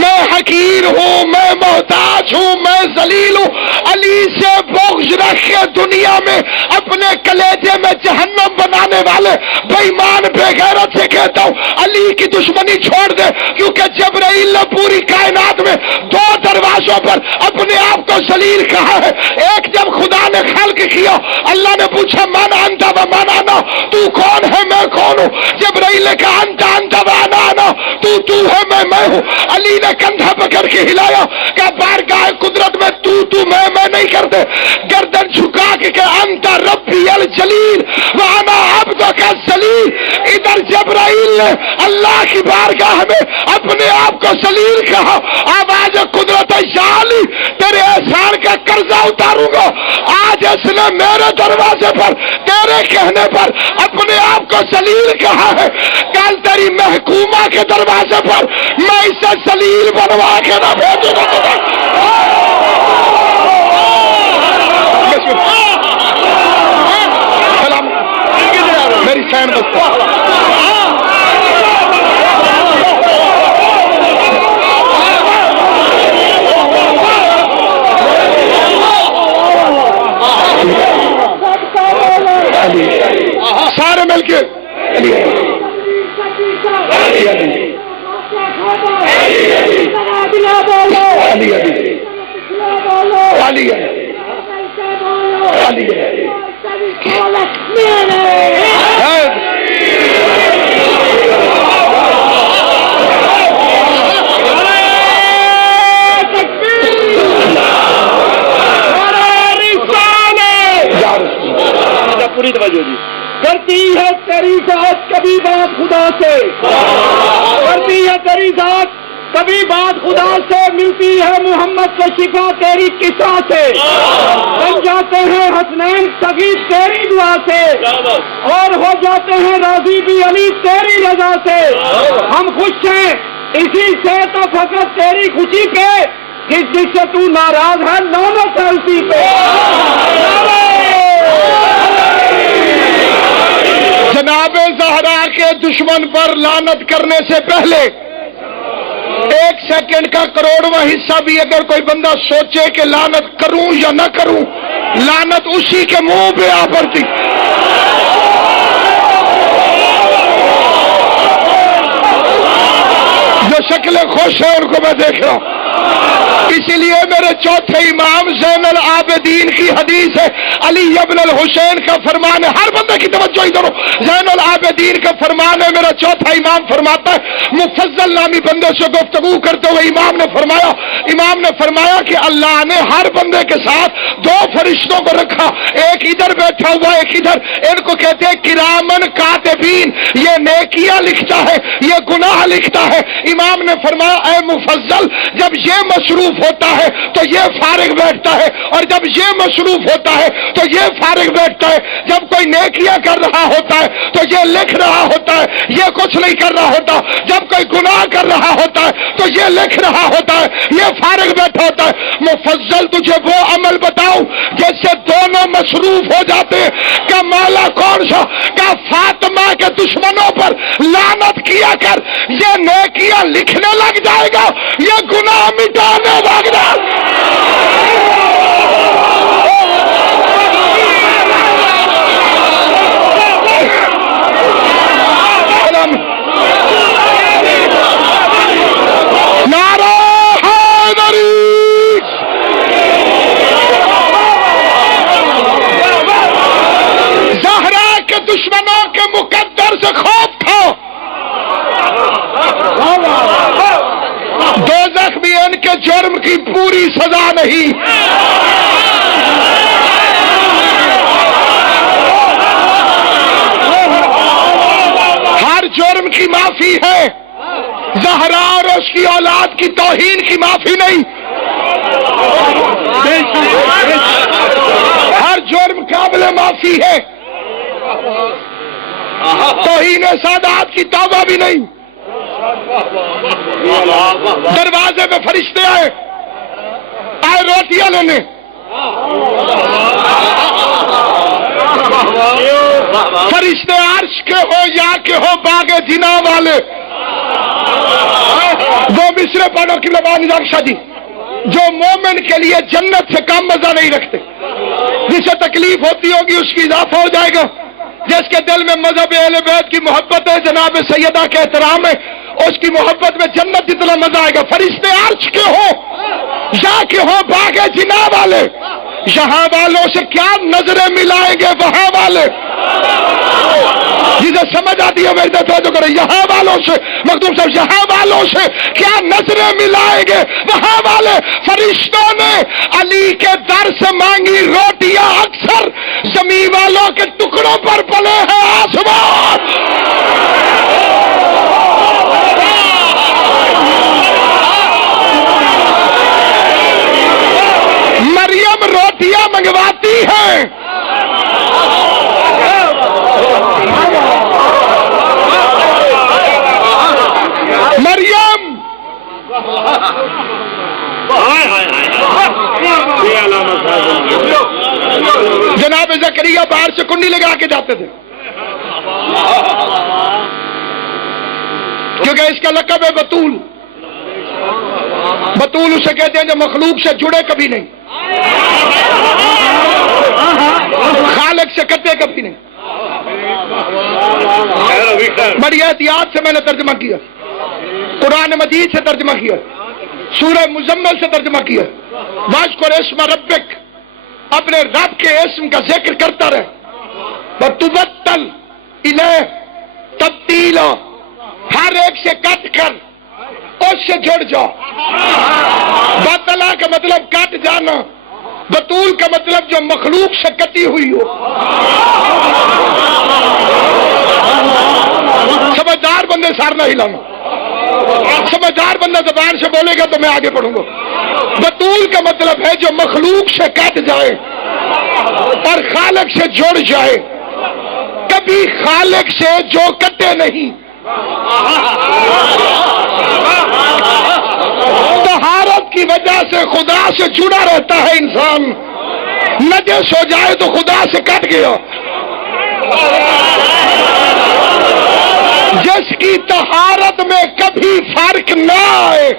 میں حقیر ہوں، میں محتاج ہوں، میں ذلیل ہوں۔ علی سے بغض رکھ کے دنیا میں اپنے کلیجے میں جہنم بنانے والے بے ایمان بے غیرت سے کہتا ہوں علی کی دشمنی چھوڑ دے، کیونکہ جبرائیل نے پوری کائنات میں دو دروازوں پر اپنے آپ کو ذلیل کہا ہے۔ ایک جب خدا نے خلق کیا، اللہ نے پوچھا من انت و من انا، تو کون ہے میں کون ہوں؟ جبرائیل نے کہا انت انت و انا انا، تو ہے میں ہوں۔ علی نے کندھا پکڑ کے ہلایا کہ بارگاہ قدرت میں تو میں نہیں کرتے، گردن جھکا کے کہ انت ربی الجلیل وانا عبدک الذلیل۔ ادھر جبرائیل نے اللہ کی بارگاہ میں اپنے آپ کو ذلیل کہا، آواز قدرت یا علی تیرے احسان کا قرضہ اتاروں گا۔ آج اس نے میرے دروازے پر تیرے کہنے پر اپنے آپ کو ذلیل کہا ہے، کل تیری محکومہ کے دروازے پر میں اسے ذلیل بنوا کے نہ بھیجوں گا۔ سلام میری سین بستا سارے مل کے پوری توجہ جی۔ کرتی ہے تیری ذات کبھی بات خدا سے، کرتی ہے تیری ذات کبھی بات خدا سے، ملتی ہے محمد کو شفا تیری قصہ سے، بن جاتے ہیں حسنین صغیر تیری دعا سے، اور ہو جاتے ہیں راضی بھی علی تیری رضا سے۔ ہم خوش ہیں اسی سے تو فقط تیری خوشی پہ، جس سے تو ناراض ہے لعنت ہے اسی پہ۔ جناب زہرا کے دشمن پر لعنت کرنے سے پہلے ایک سیکنڈ کا کروڑواں حصہ بھی اگر کوئی بندہ سوچے کہ لعنت کروں یا نہ کروں، لعنت اسی کے منہ پہ آ پڑتی۔ جو شکلیں خوش ہیں ان کو میں دیکھ رہا ہوں، اسی لیے میرے چوتھے امام زین العابدین کی حدیث ہے، علی ابن الحسین کا فرمان ہے، ہر بندے کی توجہ ادھر ہو، زین العابدین کا فرمان ہے، میرا چوتھا امام فرماتا ہے، مفضل نامی بندے سے گفتگو کرتے ہوئے امام نے فرمایا کہ اللہ نے ہر بندے کے ساتھ دو فرشتوں کو رکھا، ایک ادھر بیٹھا ہوا ایک ادھر، ان کو کہتے ہیں کرامن کاتبین، یہ نیکیاں لکھتا ہے یہ گناہ لکھتا ہے۔ امام نے فرمایا اے مفضل، جب یہ مصروف ہوتا ہے تو یہ فارغ بیٹھتا ہے، اور جب یہ مصروف ہوتا ہے تو یہ فارغ بیٹھتا ہے، جب کوئی نیکیاں کر رہا ہوتا ہے تو یہ لکھ رہا ہوتا ہے، یہ کچھ نہیں کر رہا ہوتا، جب کوئی گناہ کر رہا ہوتا ہے تو یہ لکھ رہا ہوتا ہے، یہ فارغ بیٹھا ہوتا ہے۔ مفضل تجھے وہ عمل بتاؤں جس سے دونوں مصروف ہو جاتے ہیں۔ کہ مولا کون سا؟ کہ فاطمہ کے دشمنوں پر لعنت کیا کر، یہ نیکیاں لکھنے لگ جائے گا، یہ گناہ مٹانے لگ جائے گا۔ نعرہ حیدری! زہرا کے دشمنوں کے مقدر سے خوف تھا، دوزخ بھی ان کے جرم کی پوری سزا نہیں۔ ہر جرم کی معافی ہے، زہرا اور اس کی اولاد کی توہین کی معافی نہیں۔ ہر جرم قابل معافی ہے، توہین سادات کی توبہ بھی نہیں۔ دروازے میں فرشتے آئے روٹیاں لینے، فرشتے عرش کے ہو یا کہ ہو باغ جنا والے، وہ مصر پڑھو کی لبان نقشہ جی، جو مومن کے لیے جنت سے کم مزہ نہیں رکھتے، جسے تکلیف ہوتی ہوگی اس کی اضافہ ہو جائے گا، جس کے دل میں مذہب اہل بیت کی محبت ہے، جناب سیدہ کے احترام ہے، اس کی محبت میں جنت جتنا مزہ آئے گا۔ فرشتے عرش کے ہو یا کہ ہو باغ جنا والے، یہاں والوں سے کیا نظریں ملائیں گے وہاں والے؟ جسے سمجھ آتی ہے میری طرف جو کرے، یہاں والوں سے، مخدوم صاحب یہاں والوں سے کیا نظریں ملائیں گے وہاں والے؟ فرشتوں نے علی کے در سے مانگی روٹیاں اکثر زمین والوں کے ٹکڑوں پر پلے ہیں آسمان۔ مریم روٹیاں منگواتی ہے، مریم جناب زکریا باہر سے کنڈی لگا کے جاتے تھے، کیونکہ اس کا لقب ہے بطول۔ بطول اسے کہتے ہیں جو مخلوق سے جڑے کبھی نہیں، خالق سے کٹے کبھی نہیں۔ بڑی احتیاط سے میں نے ترجمہ کیا، قرآن مجید سے ترجمہ کیا، سورہ مزمل سے ترجمہ کیا۔ واذکر اسم ربک، اپنے رب کے اسم کا ذکر کرتا رہے، وتبتل الیہ تبتیلا، ہر ایک سے کٹ کر اس سے جڑ جاؤ۔ بطلا کا مطلب کٹ جانا، بطول کا مطلب جو مخلوق سے کٹی ہوئی ہو۔ سمجھدار بندے سار نہ ہلانا، سمجھدار بندہ زبان سے بولے گا تو میں آگے پڑھوں گا۔ بطول کا مطلب ہے جو مخلوق سے کٹ جائے اور خالق سے جڑ جائے، کبھی خالق سے جو کٹے نہیں۔ طہارت کی وجہ سے خدا سے جڑا رہتا ہے انسان، نجس ہو جائے تو خدا سے کٹ گیا۔ جس کی طہارت میں کبھی فرق نہ آئے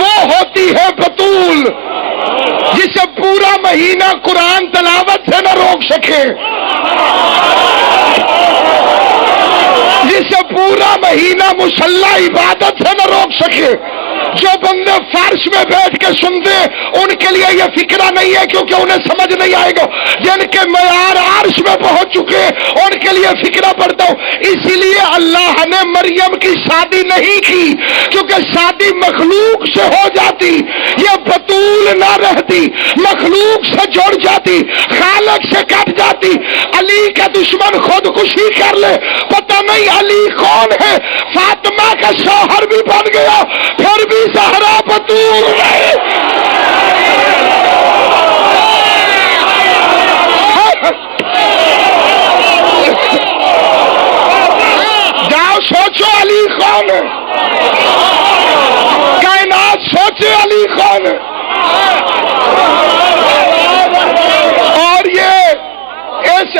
وہ ہوتی ہے بطول، جسے پورا مہینہ قرآن تلاوت سے نہ روک سکے، جسے پورا مہینہ مصلی عبادت سے نہ روک سکے۔ جو بندے فرش میں بیٹھ کے سنتے ان کے لیے یہ فکرہ نہیں ہے، کیونکہ انہیں سمجھ نہیں آئے گا۔ جن کے معیار عرش میں پہنچ چکے ان کے لیے فکرہ پڑتا ہوں۔ اسی لیے اللہ نے مریم کی شادی نہیں کی، کیونکہ شادی مخلوق سے ہو جاتی، یہ بطول نہ رہتی، مخلوق سے جڑ جاتی، خالق سے کٹ جاتی۔ علی کا دشمن خودکشی کر لے، پتہ نہیں علی کون ہے، فاطمہ کا شوہر بھی بن گیا، پھر بھی زہرا بطول نہیں۔ خان ہے، کائنات سوچے علی خان ہے۔ اور یہ اس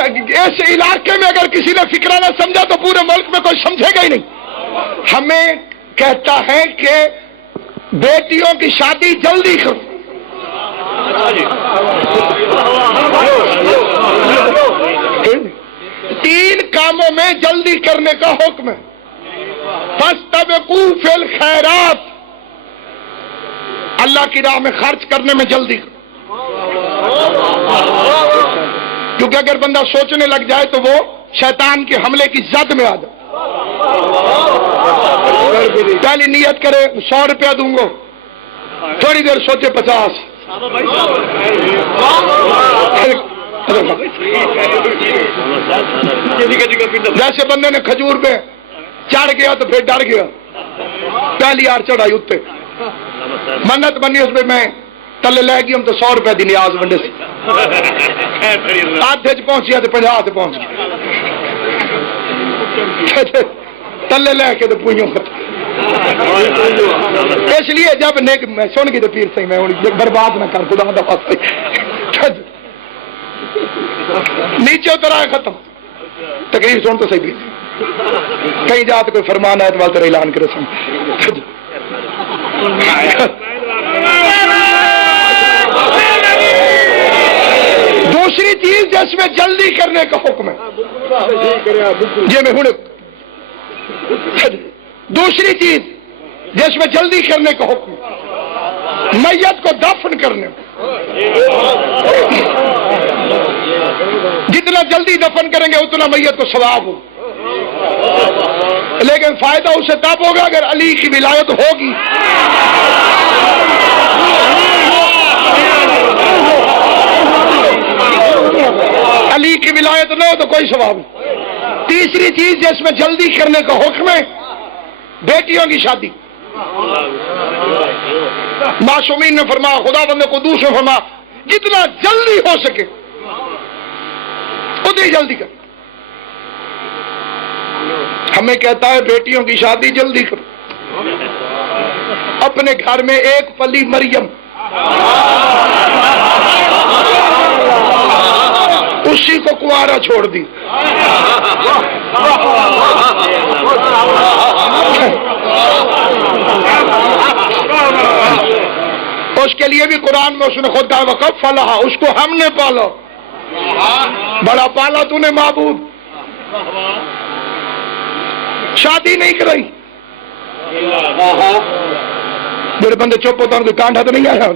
علاقے میں اگر کسی نے فکرہ نہ سمجھا تو پورے ملک میں کوئی سمجھے گا ہی نہیں۔ ہمیں کہتا ہے کہ بیٹیوں کی شادی جلدی کرو، تین کاموں میں جلدی کرنے کا حکم ہے۔ فاستبقوا فی الخیرات، اللہ کی راہ میں خرچ کرنے میں جلدی کرو، کیونکہ اگر بندہ سوچنے لگ جائے تو وہ شیطان کے حملے کی زد میں آ جائے۔ پہلی نیت کرے 100 روپیہ دوں گا، تھوڑی دیر سوچے 50، جیسے بندے نے کھجور پہ چڑھ گیا تو پھر ڈر گیا، پہلی آر چڑھائی اتنے منت بنی، اس پہ میں تلے لے گئی ہم تو 100 روپے دی نیاز ونڈے سے آدھے چ پہنچیا تو 50 تے پہنچ گیا، تلے لے کے تو پوئیوں ختم۔ اس لیے جب نیک میں سن گئی تو پیر صحیح میں برباد نہ کر خدا دا واسطے، نیچے اترا ختم، تقریر سن تو صحیح بھی کہیں جا تو کوئی فرمان آئے تو والے اعلان کرے سن۔ دوسری چیز جس میں جلدی کرنے کا حکم ہے، یہ میں ہوں، دوسری چیز جس میں جلدی کرنے کا حکم ہے، میت کو دفن کرنے، جتنا جلدی دفن کریں گے اتنا میت کو ثواب ہو، لیکن فائدہ اسے تب ہوگا اگر علی کی ولایت ہوگی۔ علی کی ولایت نہ ہو تو کوئی ثواب نہیں۔ تیسری چیز جس میں جلدی کرنے کا حکم ہے، بیٹیوں کی شادی۔ معصومین نے فرمایا، خدا بندے قدوس نے فرمایا جتنا جلدی ہو سکے اتنی جلدی کر۔ ہمیں کہتا ہے بیٹیوں کی شادی جلدی کرو، اپنے گھر میں ایک پلی مریم، اسی کو کنوارا چھوڑ دی، اس کے لیے بھی قرآن میں اس نے خود کہا وَقَفَّلَهَا، اس کو ہم نے پالا، بڑا پالا تو نے معبود، شادی نہیں کرائی۔ میرے بندے چپ ہوتا ان کو کانٹا تو نہیں آیا،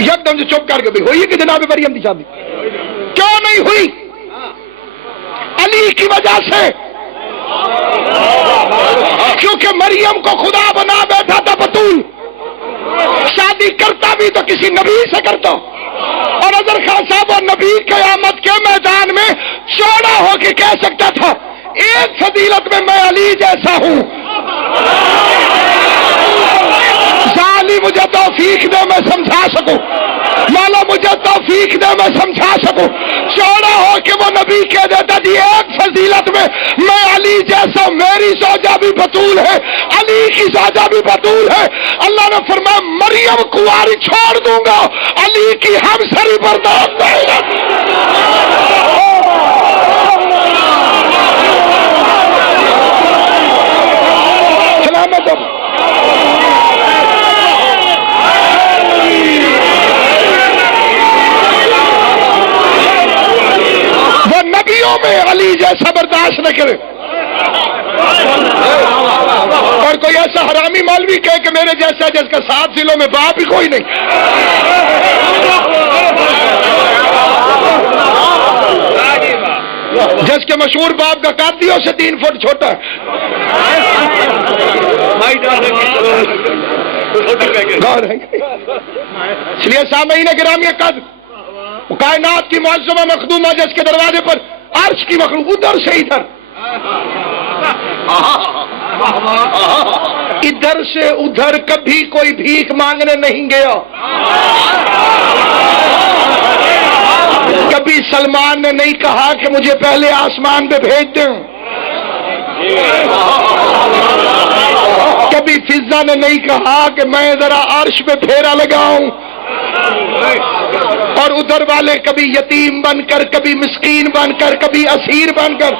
یک دم سے چپ کر کے بھی ہوئی کہ جناب مریم کی شادی کیوں نہیں ہوئی؟ علی کی وجہ سے، کیونکہ مریم کو خدا بنا بیٹھا تھا بطول، شادی کرتا بھی تو کسی نبی سے کرتا، اور اظہر خان صاحب اور نبی قیامت کے میدان میں چوڑا ہو کے کہہ سکتا تھا ایک فضیلت میں علی جیسا ہوں، ذالی مجھے توفیق دے میں سمجھا سکوں، مولا مجھے توفیق دے میں سمجھا سکوں، چوڑا ہو کے وہ نبی کہہ دیتا جی ایک فضیلت میں علی جیسا، میری زوجہ بھی بطول ہے، علی کی زوجہ بھی بطول ہے۔ اللہ نے فرمایا مریم کنواری چھوڑ دوں گا، علی کی ہم سری برداشت نہیں ہے۔ سلامت نبیوں میں علی جیسا برداشت نہ کرے، اور کوئی ایسا حرامی مولوی کہے کہ میرے جیسا جس کا 7 ضلعوں میں باپ ہی کوئی نہیں، جس کے مشہور باپ کا قادیوں سے 3 فٹ چھوٹا ہے، اس لیے سامعین گرامی قدر، کائنات کی معظمہ مخدومہ جس کے دروازے پر عرش کی مخلوق ادھر سے ادھر سے ادھر کبھی کوئی بھیک مانگنے نہیں گیا، کبھی سلمان نے نہیں کہا کہ مجھے پہلے آسمان پہ بھیج دیں، کبھی فضا نے نہیں کہا کہ میں ذرا عرش پہ پھیرا لگاؤں، اور ادھر والے کبھی یتیم بن کر، کبھی مسکین بن کر، کبھی اسیر بن کر،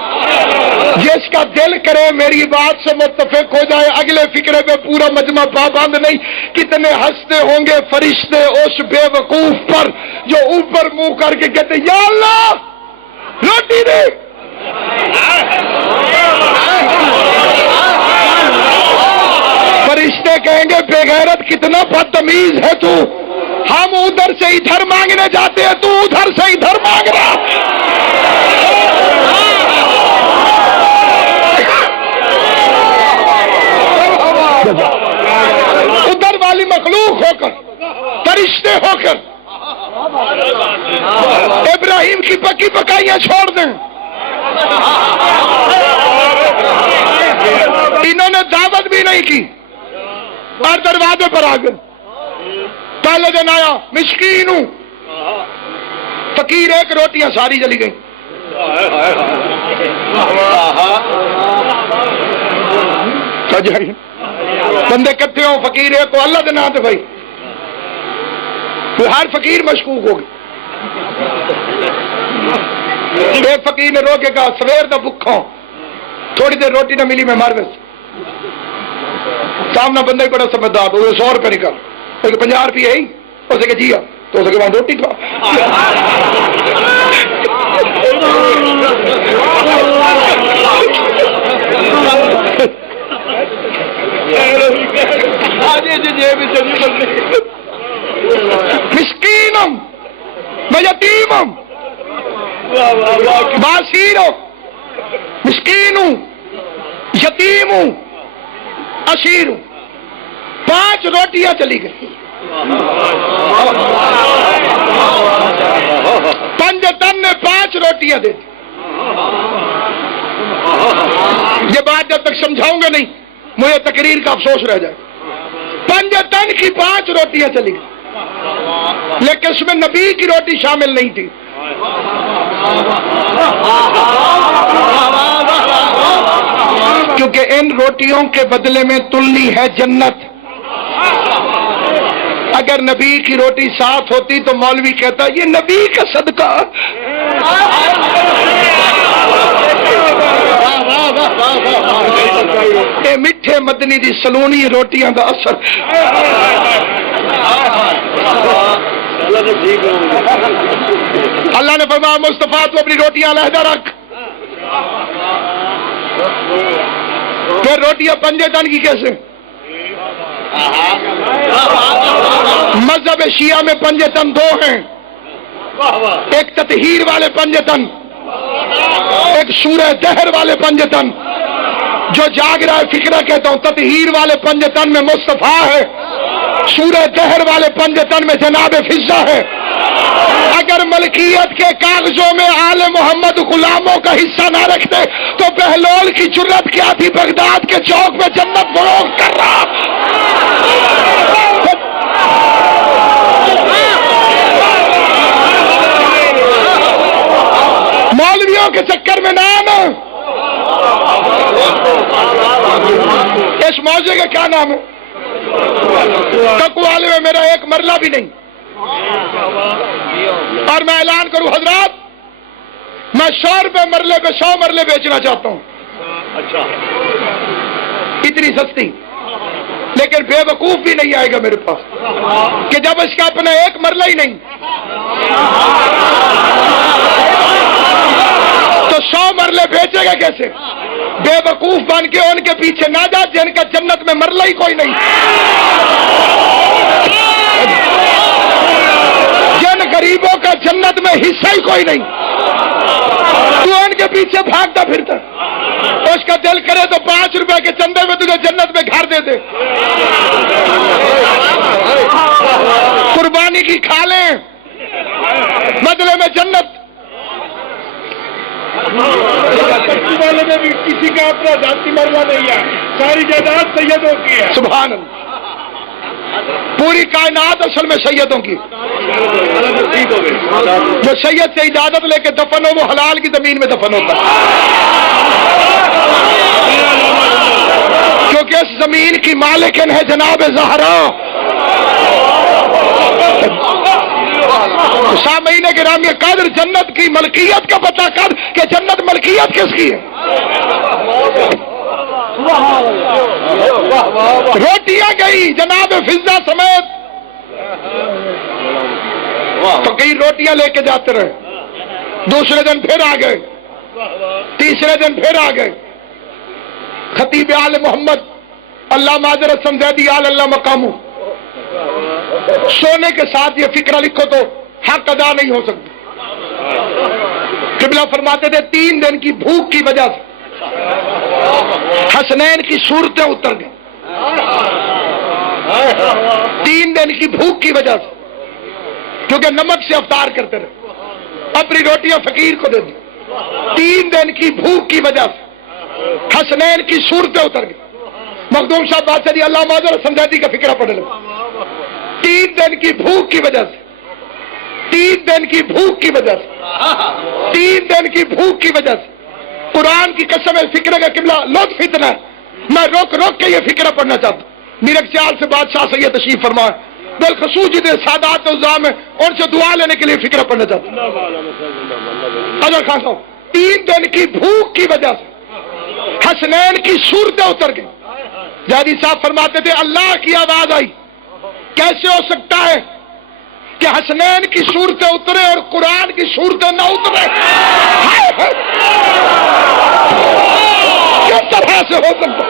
جس کا دل کرے میری بات سے متفق ہو جائے، اگلے فکرے پہ پورا مجمع پابند نہیں۔ کتنے ہنستے ہوں گے فرشتے اس بے وقوف پر جو اوپر منہ کر کے کہتے یا اللہ روٹی دے۔ فرشتے کہیں گے بے غیرت کتنا بدتمیز ہے تو، ہم ادھر سے ادھر مانگنے جاتے ہیں، تو ادھر سے ادھر مانگ رہا۔ ادھر والی مخلوق ہو کر، فرشتے ہو کر ابراہیم کی پکی پکائیاں چھوڑ دیں۔ انہوں نے دعوت بھی نہیں کی اور دروازے پر آ گئے۔ پہلے دن آیا مسکین ہوں، فقیر ایک، روٹیاں ساری چلی گئی۔ بندے کٹھے ہوں، فقیر ایک کو اللہ دے نام تے بھائی، پھر ہر فقیر مشکوک ہو گئی۔ ایک فقیر نے رو کے کہا سویر دا بکھا تھوڑی دیر روٹی نہ ملی میں مر گیا۔ سامنا بندہ ہی بڑا سمجھدار، 100 روپے نکل، 50 روپے ہے ہی، اسے کہ جی تو اسے کہ وہاں روٹی کھا۔ مسکینم و یتیمم باسیر ہوں، مسکین ہوں، یتیم ہوں، اسیر ہوں۔ 5 روٹیاں چلی گئی۔ 5 تن نے 5 روٹیاں دے دی۔ یہ بات جب تک سمجھاؤں گا نہیں مجھے تقریر کا افسوس رہ جائے۔ 5 تن کی 5 روٹیاں چلی گئی، لیکن اس میں نبی کی روٹی شامل نہیں تھی۔ کیونکہ ان روٹیوں کے بدلے میں تلنی ہے جنت۔ اگر نبی کی روٹی ساتھ ہوتی تو مولوی کہتا یہ نبی کا صدقہ۔ اے میٹھے مدنی دی سلونی روٹیاں دا اثر۔ اللہ نے فرمایا مصطفیٰ تو اپنی روٹیاں علیحدہ رکھ۔ پھر روٹیاں 5 تن کی کیسے؟ مذہب شیعہ میں 5 تن 2 ہیں، ایک تطہیر والے 5 تن، ایک سورہ دہر والے 5 تن۔ جو جاگ رہا ہے فکرہ کہتا ہوں تطہیر والے 5 تن میں مصطفیٰ ہے، سورہ دہر والے 5 تن میں جناب فضہ ہے۔ اگر ملکیت کے کاغذوں میں آل محمد غلاموں کا حصہ نہ رکھتے تو بہلول کی جرت کیا تھی بغداد کے چوک میں جنت فروغ کر رہا۔ مولویوں کے چکر میں نام ہے۔ اس موضوع کا کیا نام ہے؟ ککو والے میں میرا ایک مرلہ بھی نہیں، اور میں اعلان کروں حضرات میں 100 روپے مرلے پہ 100 مرلے بیچنا چاہتا ہوں، اتنی سستی۔ لیکن بے وقوف بھی نہیں آئے گا میرے پاس کہ جب اس کا اپنا ایک مرلہ ہی نہیں تو 100 مرلے بیچے گا کیسے؟ بے وقوف بن کے ان کے پیچھے نہ جا جن کا جنت میں مرلہ ہی کوئی نہیں، جن غریبوں کا جنت میں حصہ ہی کوئی نہیں، تو ان کے پیچھے بھاگتا پھرتا۔ اس کا دل کرے تو 5 روپے کے چندے میں تجھے جنت میں گھر دے دے، قربانی کی کھا لیں، بدلے میں جنت۔ والے میں بھی کسی کا اپنا ذاتی مرلہ نہیں ہے، ساری جائیداد سیدوں کی ہے۔ سبحان اللہ، پوری کائنات اصل میں سیدوں کی۔ جو سید سے اجازت لے کے دفن ہو وہ حلال کی زمین میں دفن ہوتا ہے۔ زمین کی مالکن ہے جناب زہرا۔ سامعین گرامی قدر، جنت کی ملکیت کا پتہ کر کہ جنت ملکیت کس کی ہے۔ روٹیاں گئی جناب فضہ سمیت، فقیر روٹیاں لے کے جاتے رہے، دوسرے دن پھر آ گئے، تیسرے دن پھر آ گئے۔ خطیب آل محمد علامہ حضرت سمزیدی آل اللہ مقامو، سونے کے ساتھ یہ فکرہ لکھو تو حق ادا نہیں ہو سکتا۔ قبلہ فرماتے تھے 3 دن کی بھوک کی وجہ سے حسنین کی صورتیں اتر گئی، 3 دن کی بھوک کی وجہ سے، کیونکہ نمک سے افطار کرتے رہے، اپنی روٹیاں فقیر کو دے دی۔ 3 دن کی بھوک کی وجہ سے حسنین کی صورتیں اتر گئی۔ مخدوم صاحب بادشاہ اللہ معذر سمجھاتی کا فکرہ پڑھ لو۔ 3 دن کی بھوک کی وجہ سے، 3 دن کی بھوک کی وجہ سے، 3 دن کی بھوک کی وجہ سے قرآن کی قسم ہے، فکرہ کا قبلہ لطف اتنا ہے، میں روک روک کے یہ فکرہ پڑھنا چاہتا ہوں۔ میرے خیال سے بادشاہ سے یہ تشریف فرمائے، بالخصوص جتنے سادات عظام ہیں ان سے دعا لینے کے لیے فکرہ پڑھنا چاہتا ہوں۔ اجل خان صاحب، 3 دن کی بھوک کی وجہ سے حسنین کی صورتیں اتر گئی۔ جادی صاحب فرماتے تھے اللہ کی آواز آئی، کیسے ہو سکتا ہے کہ حسنین کی صورتیں اترے اور قرآن کی صورتیں نہ اترے؟ کس طرح سے ہو سکتا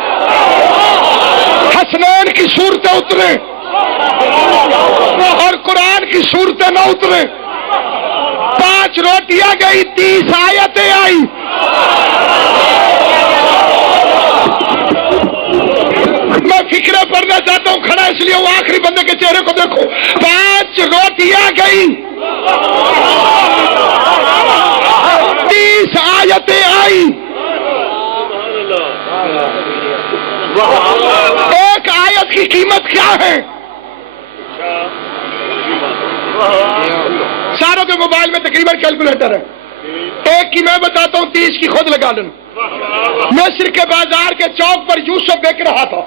حسنین کی صورتیں اترے اور قرآن کی صورتیں نہ اترے؟ 5 روٹیاں گئی، 30 آیتیں آئی۔ میں فکرے پڑھنا چاہتا ہوں، کھڑا اس لیے وہ آخری بندے کے چہرے کو دیکھو۔ 5 روٹیاں گئی، 30 آیتیں آئی۔ ایک آیت کی قیمت کیا ہے؟ ساروں کے موبائل میں تقریباً کیلکولیٹر ہے، ایک کی میں بتاتا ہوں، 30 کی خود لگا لینا۔ مصر کے بازار کے چوک پر یوسف بیچ رہا تھا،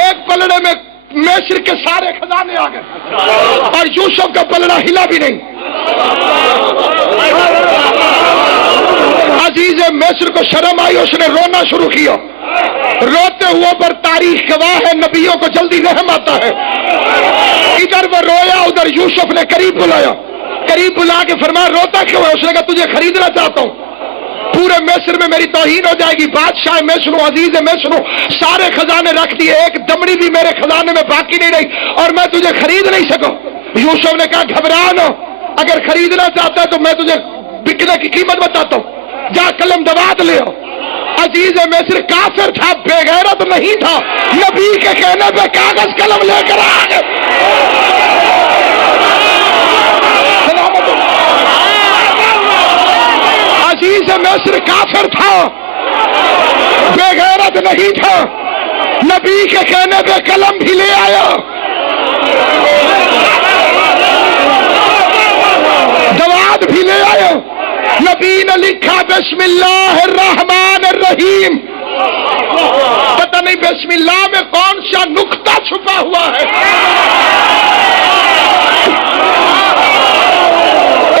ایک پلڑے میں مصر کے سارے خزانے آ گئے اور یوسف کا پلڑا ہلا بھی نہیں۔ عزیز مصر کو شرم آئی، اس نے رونا شروع کیا۔ روتے ہوئے پر تاریخ گواہ ہے، نبیوں کو جلدی رحم آتا ہے۔ ادھر وہ رویا، ادھر یوسف نے قریب بلایا، قریب بلا کے فرمایا روتا کیوں ہے؟ اس نے کہا تجھے خریدنا چاہتا ہوں، پورے مصر میں میری توہین ہو جائے گی، بادشاہ مصر ہوں، عزیز مصر ہوں، سارے خزانے رکھ دیے، ایک دمڑی بھی میرے خزانے میں باقی نہیں رہی اور میں تجھے خرید نہیں سکوں۔ یوسف نے کہا گھبرا نہ، اگر خریدنا چاہتا ہے تو میں تجھے بکنے کی قیمت بتاتا ہوں، جا قلم دوات لے آؤ۔ عزیز مصر کافر تھا، بے غیرت نہیں تھا، نبی کے کہنے پہ کاغذ قلم لے کر آ گئے۔ عزیز مصر کافر تھا، بے غیرت نہیں تھا، نبی کے کہنے پہ قلم بھی لے آیا، دوات بھی لے آیا۔ نبی نے لکھا بسم اللہ الرحمن الرحیم۔ پتہ نہیں بسم اللہ میں کون سا نکتہ چھپا ہوا ہے۔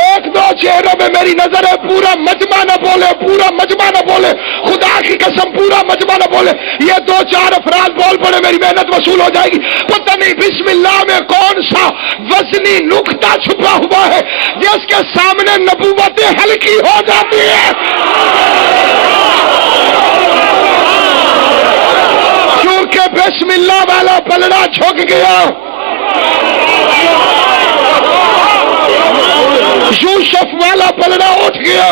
ایک دو چہروں میں میری نظر ہے، پورا مجمع نہ بولے، پورا مجمع نہ بولے، خدا کی قسم پورا مجمع نہ بولے، یہ 2-4 افراد بول پڑے میری محنت وصول ہو جائے گی۔ پتہ نہیں بسم اللہ میں کون سا وزنی نکتہ چھپا ہوا ہے جس کے سامنے نبوتیں ہلکی ہو جاتی ہے۔ کیونکہ بسم اللہ والا پلڑا جھک گیا، یوسف والا پلڑا اٹھ گیا۔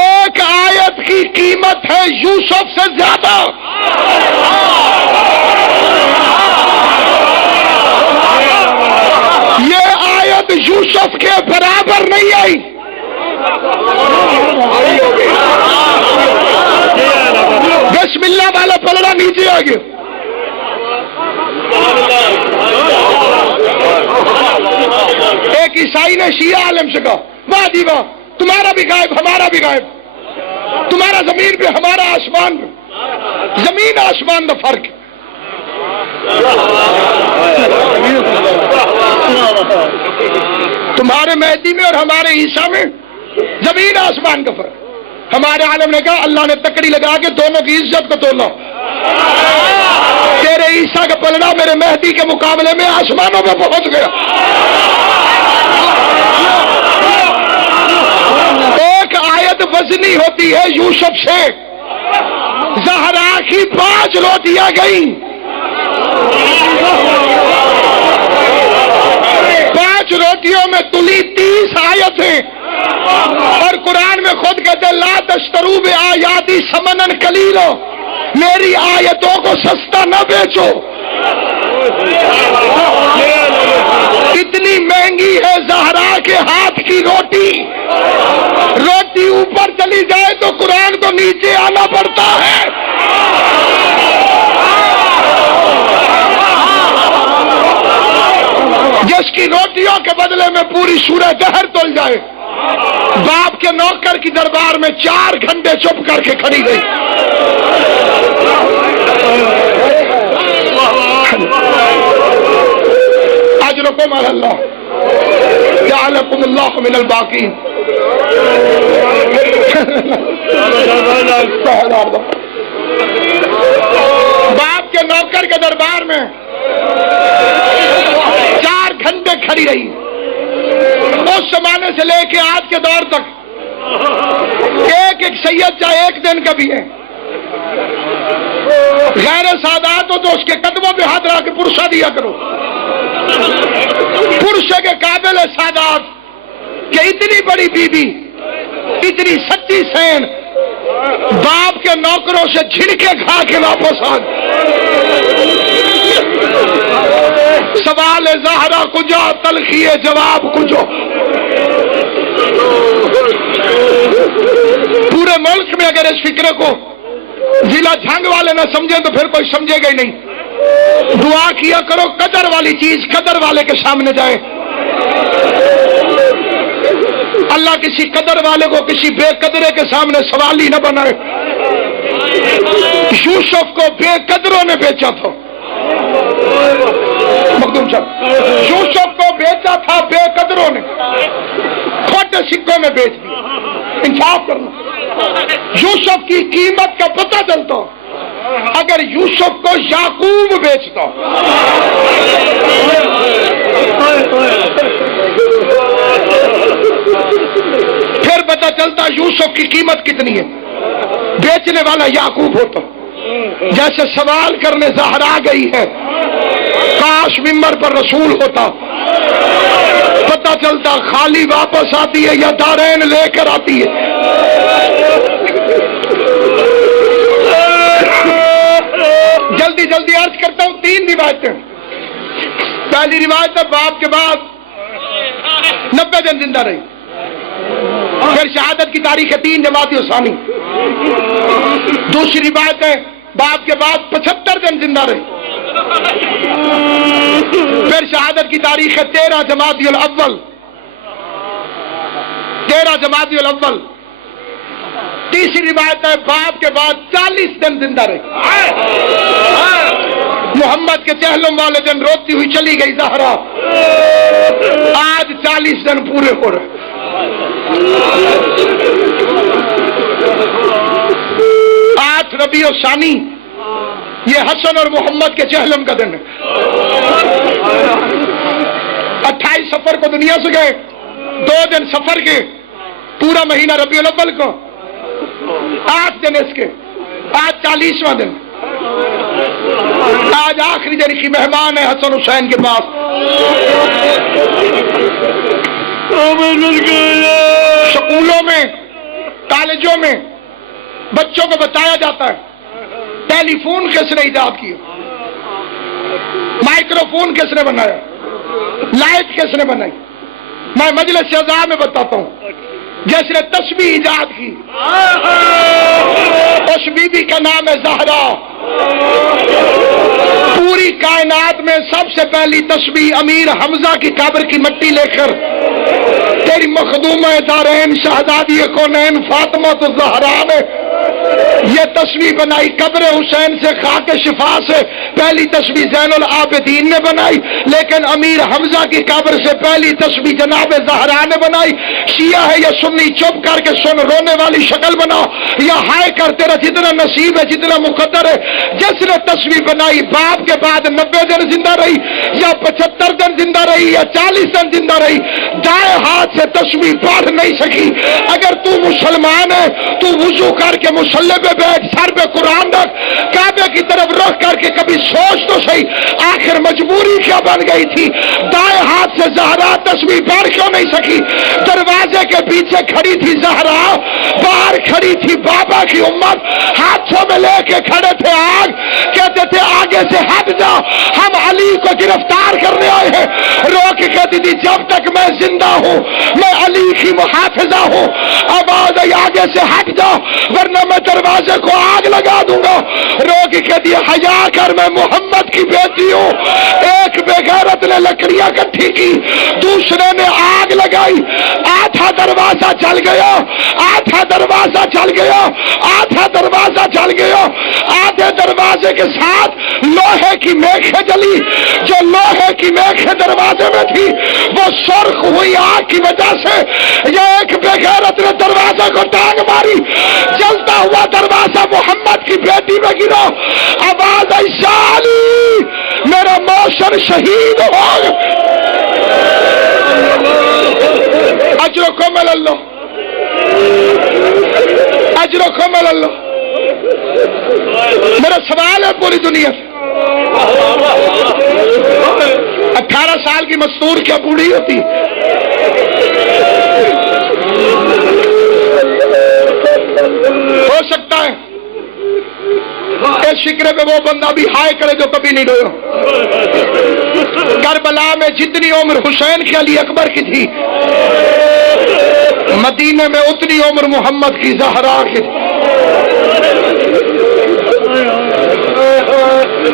ایک آیت کی قیمت ہے یوسف سے زیادہ۔ یہ آیت یوسف کے برابر نہیں آئی۔ بسم اللہ والا پلڑا نیچے آ گیا۔ ایک عیسائی نے شیعہ عالم سے کہا واہ جی واہ، تمہارا بھی غائب ہمارا بھی غائب، تمہارا زمین پہ ہمارا آسمان پہ، زمین آسمان کا فرق ہے۔ تمہارے مہدی میں اور ہمارے عیسیٰ میں زمین آسمان کا فرق۔ ہمارے عالم نے کہا اللہ نے تکڑی لگا کے دونوں کی عزت کو تولا، تیرے عیسیٰ کا پلڑا میرے مہدی کے مقابلے میں آسمانوں میں پہنچ گیا۔ ایک آیت وزنی ہوتی ہے یوسف سے، زہرا کی 5 روٹیاں گئیں، 5 روٹیوں میں تلی 30 آیتیں، اور قرآن میں خود کہتے ہیں لا تشتروا بآیاتی ثمنا قلیلا، میری آیتوں کو سستا نہ بیچو۔ اتنی مہنگی ہے زہرا کے ہاتھ کی روٹی، روٹی اوپر چلی جائے تو قرآن کو نیچے آنا پڑتا ہے۔ جس کی روٹیوں کے بدلے میں پوری سورہ دہر تل جائے، باپ کے نوکر کی دربار میں 4 گھنٹے چپ کر کے کھڑی رہی۔ اجرکم علی اللہ، جعلکم اللہ من الباقین۔ باپ کے نوکر کے دربار میں 4 گھنٹے کھڑی رہی۔ اس زمانے سے لے کے آج کے دور تک ایک ایک سید چاہے ایک دن کا بھی ہے، غیر سادات ہو تو اس کے قدموں پہ ہاتھ رکھ کے پرسہ دیا کرو۔ پرسے کے قابل سادات کہ اتنی بڑی بی بی، اتنی سچی سین، باپ کے نوکروں سے جھڑکے کھا کے واپس آ گئی۔ سوال زہرا کجا، تلخی جواب کجو۔ پورے ملک میں اگر اس فکرے کو ضلع جھنگ والے نہ سمجھیں تو پھر کوئی سمجھے گا ہی نہیں۔ دعا کیا کرو قدر والی چیز قدر والے کے سامنے جائے۔ اللہ کسی قدر والے کو کسی بے قدرے کے سامنے سوالی نہ بنائے۔ یوسف کو بے قدروں نے بیچا تھا، مخدوم صاحب، یوسف کو بیچا تھا بے قدروں نے، کھوٹے سکوں میں بیچ دیا۔ انصاف کرنا، یوسف کی قیمت کا پتہ چلتا اگر یوسف کو یعقوب بیچتا۔ پھر پتہ چلتا یوسف کی قیمت کتنی ہے، بیچنے والا یعقوب ہوتا۔ جیسے سوال کرنے زہرا گئی ہے، کاش ممبر پر رسول ہوتا، پتہ چلتا خالی واپس آتی ہے یا دارین لے کر آتی ہے۔ جلدی جلدی عرض کرتا ہوں، 3 روایتیں۔ پہلی روایت ہے باپ کے بعد 90 دن زندہ رہی، پھر شہادت کی تاریخ ہے 3 جمادی الثانی۔ دوسری روایت ہے باپ کے بعد 75 دن زندہ رہی، پھر شہادت کی تاریخ ہے 13 جمادی الاول۔ 13 جمادی الاول۔ تیسری روایت ہے باپ کے بعد 40 دن زندہ رہی۔ محمد کے چہلم والے دن روتی ہوئی چلی گئی زہرا، آج 40 دن پورے ہو رہے۔ 8 ربیع الثانی، یہ حسن اور محمد کے چہلم کا دن ہے۔ 28 سفر کو دنیا سے گئے، 2 دن سفر کے، پورا مہینہ ربیع الاول کو، 8 دن اس کے، آج 40واں دن، آج آخری دن کی مہمان ہے حسن حسین کے پاس۔ سکولوں میں، کالجوں میں بچوں کو بتایا جاتا ہے ٹیلی فون کس نے ایجاد کیا، مائکرو فون کس نے بنایا، لائٹ کس نے بنائی۔ میں مجلس اعزاز میں بتاتا ہوں، جس نے تسبیح ایجاد کی اس بی بی کا نام ہے زہرا۔ پوری کائنات میں سب سے پہلی تسبیح امیر حمزہ کی قبر کی مٹی لے کر تیری مخدومہ دارین شہزادی کونین فاطمہ الزہرا نے یہ تصویر بنائی قبر حسین سے، خاک شفا سے پہلی تصویر زین العابدین نے بنائی، لیکن امیر حمزہ کی قبر سے پہلی تصویر جناب زہرا نے بنائی۔ شیعہ ہے یا سنی، چپ کر کے سن، رونے والی شکل بناؤ یا ہائے کر، تیرا جتنا نصیب ہے، جتنا مقدر ہے۔ جس نے تصویر بنائی باپ کے بعد 90 دن زندہ رہی یا 75 دن زندہ رہی یا 40 دن زندہ رہی، دائیں ہاتھ سے تصویر پڑھ نہیں سکی۔ اگر تو مسلمان ہے تو وضو کر کے مصلی پہ بیٹھ، سر پہ قرآن رکھ، کعبے کی طرف رخ کر کے کبھی سوچ تو صحیح آخر مجبوری کیا بن گئی تھی؟ دائیں ہاتھ سے زہرا تصویر پڑھ کیوں نہیں سکی؟ دروازے کے پیچھے کھڑی تھی زہرا، باہر کھڑی تھی بابا کی امت، ہاتھوں میں لے کے کھڑے تھے آگ، کہتے تھے آگے سے ہٹ جا، ہم علی کو گرفتار کرنے آئے ہیں۔ رو کے کہتی تھی جب تک میں زندہ ہوں میں علی کی محافظہ ہوں، آواز آئی آگے سے ہٹ جا ورنہ میں دروازے کو آگ لگا دوں گا۔ رو کے کہتی ہے حیا کر، میں محمد کی بیٹی ہوں۔ ایک بے غیرت نے لکڑیاں کٹھی کی، دوسرے نے آگ لگائی، آدھا دروازہ جل گیا، آدھا دروازہ جل گیا، آدھا دروازہ جل گیا۔ آدھے دروازے کے ساتھ لوہے کی میخیں جلی، جو لوہے کی میخیں دروازے میں تھی وہ سرخ ہوئی آگ کی وجہ سے یہ ایک بے غیرت نے دروازے کو ٹانگ ماری، جلتا ہوا دروازہ محمد کی بیٹی میں گرا۔ آواز آئی شاہ علی میرا موشر شہید ہو گیا۔ اجرکم اللہ، اجرکم اللہ۔ میرا سوال ہے پوری دنیا سے، 18 سال کی مستور کیا بوڑھی ہوتی؟ ہو سکتا ہے اس شکرے پہ وہ بندہ بھی ہائے کرے جو کبھی نہیں رویا۔ کربلا میں جتنی عمر حسین کے علی اکبر کی تھی، مدینے میں اتنی عمر محمد کی زہرا کی تھی۔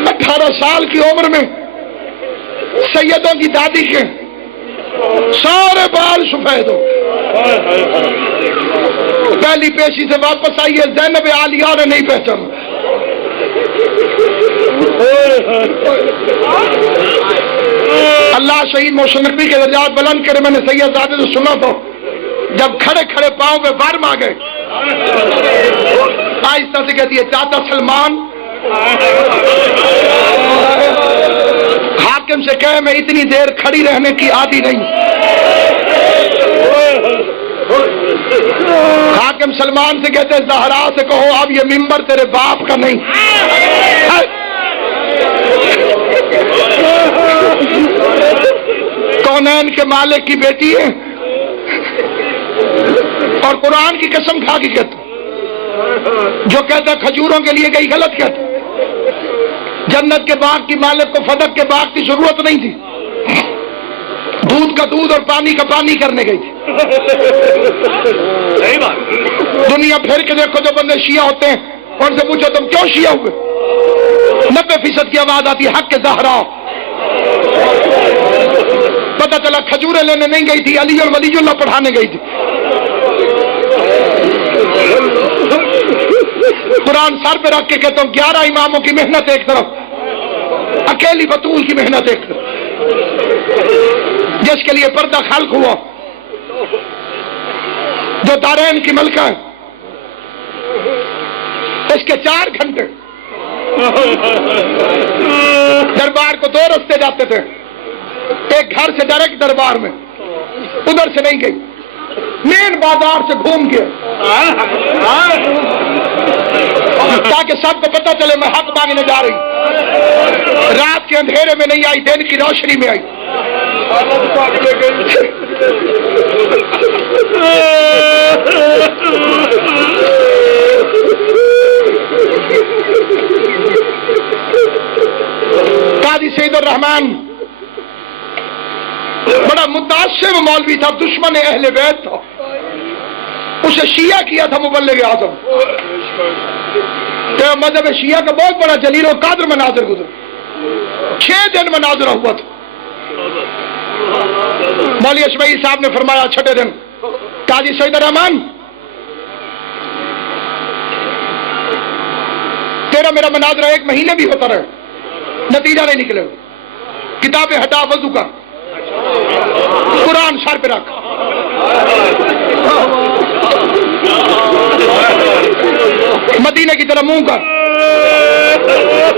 18 سال کی عمر میں سیدوں کی دادی کے سارے بال سفید ہو، پہلی پیشی سے واپس آئی ہے، زینب عالیہ نے نہیں پہچانا۔ اللہ شہید محسن نقوی کے درجات بلند کرے۔ میں نے سید زادے سے سنا تو جب کھڑے کھڑے پاؤں پہ ورم آ گئے، آہستہ سے کہتی ہے چاچا سلمان حاکم سے کہے میں اتنی دیر کھڑی رہنے کی عادی نہیں۔ حاکم سلمان سے کہتے زہرا سے کہو اب یہ منبر تیرے باپ کا نہیں۔ کونین کے مالک کی بیٹی ہے اور قرآن کی قسم کھا کے کہتا جو کہتا کھجوروں کے لیے گئی غلط کہتا۔ جنت کے باغ کی مالک کو فدق کے باغ کی ضرورت نہیں تھی، دودھ کا دودھ اور پانی کا پانی کرنے گئی تھی۔ دنیا پھر کے دیکھو جو بندے شیعہ ہوتے ہیں ان سے پوچھو تم کیوں شیعہ ہوئے، 90% کی آواز آتی ہے حق کے زہرا۔ پتہ چلا کھجورے لینے نہیں گئی تھی، علی اور ولی اللہ پڑھانے گئی تھی۔ قرآن سر پہ رکھ کے کہتا ہوں 11 اماموں کی محنت ایک طرف، اکیلی بطول کی محنت ایک طرف، جس کے لیے پردہ خلق ہوا، جو دارین کی ملکہ ہے، اس کے 4 گھنٹے دربار کو 2 رستے جاتے تھے، ایک گھر سے ڈائریکٹ دربار میں، ادھر سے نہیں گئی، مین بازار سے گھوم کے تاکہ سب کو پتہ چلے میں حق مانگنے جا رہی۔ رات کے اندھیرے میں نہیں آئی، دن کی روشنی میں آئی۔ قاضی سید الرحمان بڑا متعصب مولوی تھا، دشمن اہل بیت تھا، اسے شیعہ کیا تھا مبلغ اعظم۔ تو مذہب شیعہ کا بہت بڑا جلیل و قادر مناظر گزرا، 6 دن مناظرہ ہوا تھا۔ مولوی اشمعی صاحب نے فرمایا 6 دن قاضی سید الرحمان تیرا میرا مناظرہ 1 مہینے بھی ہوتا رہے، نتیجہ نہیں نکلے گا۔ کتابیں ہٹا، وضو کر، قرآن سر پہ رکھ، مدینے کی طرف منہ کر،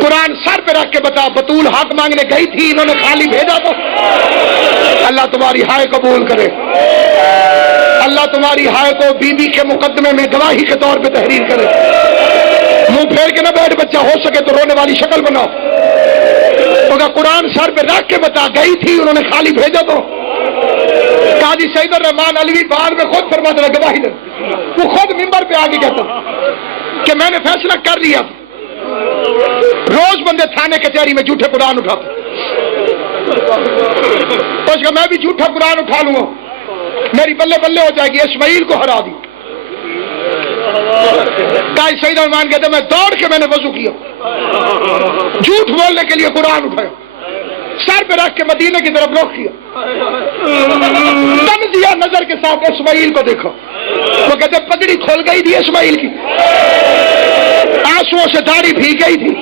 قرآن سر پہ رکھ کے بتا بطول حق مانگنے گئی تھی، انہوں نے خالی بھیجا تو؟ اللہ تمہاری ہائے قبول کرے، اللہ تمہاری ہائے کو بی بی کے مقدمے میں گواہی کے طور پہ تحریر کرے۔ منہ پھیر کے نہ بیٹھ بچہ، ہو سکے تو رونے والی شکل بناؤ، اگر قرآن سر پہ رکھ کے بتا گئی تھی انہوں نے خالی بھیجا تو؟ قاضی سعید الرحمان علوی بعد میں خود فرماتے رہے، گواہی دے، وہ خود ممبر پہ آگے کہتا کہ میں نے فیصلہ کر لیا، روز بندے تھانے کچہری میں جھوٹے قرآن اٹھاتے، اس کا میں بھی جھوٹا قرآن اٹھا لوں گا، میری بلے بلے ہو جائے گی، اسماعیل کو ہرا دی۔ قاضی سعید الرحمان کہتے میں دوڑ کے میں نے وضو کیا، جھوٹ بولنے کے لیے قرآن اٹھایا، سر پہ رکھ کے مدینے کی طرف رخ کیا، تنزیہ نظر کے ساتھ اسماعیل کو دیکھا، وہ کہتے پگڑی کھول گئی تھی اسماعیل کی، آنسوؤں سے داڑھی بھیگ گئی تھی،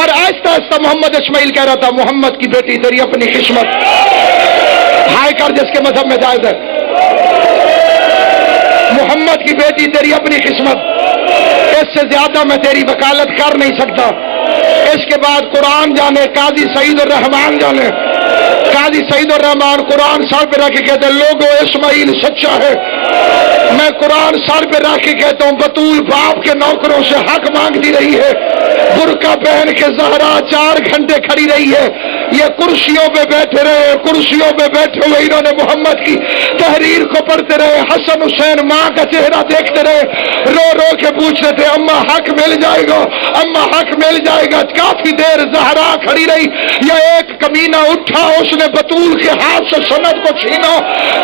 اور آہستہ آہستہ محمد اسماعیل کہہ رہا تھا محمد کی بیٹی تیری اپنی قسمت، ہائے کر جس کے مذہب میں جائز ہے، محمد کی بیٹی تیری اپنی قسمت، اس سے زیادہ میں تیری وکالت کر نہیں سکتا۔ اس کے بعد قرآن جانے قاضی سعید الرحمان جانے، قاضی سعید الرحمان قرآن سر پہ رکھ کے کہتے لوگو اسماعیل سچا ہے، میں قرآن سر پہ رکھ کے کہتا ہوں بطول باپ کے نوکروں سے حق مانگتی رہی ہے، برقع پہن کے زہرا 4 گھنٹے کھڑی رہی ہے، یہ کرسیوں پہ بیٹھے رہے، کرسیوں پہ بیٹھے ہوئے انہوں نے محمد کی تحریر کو پڑھتے رہے، حسن حسین ماں کا چہرہ دیکھتے رہے، رو رو کے پوچھتے تھے اماں حق مل جائے گا، اماں حق مل جائے گا، کافی دیر زہرا کھڑی رہی، یا ایک کمینہ اٹھا اس نے بطول کے ہاتھ سے سند کو چھینا،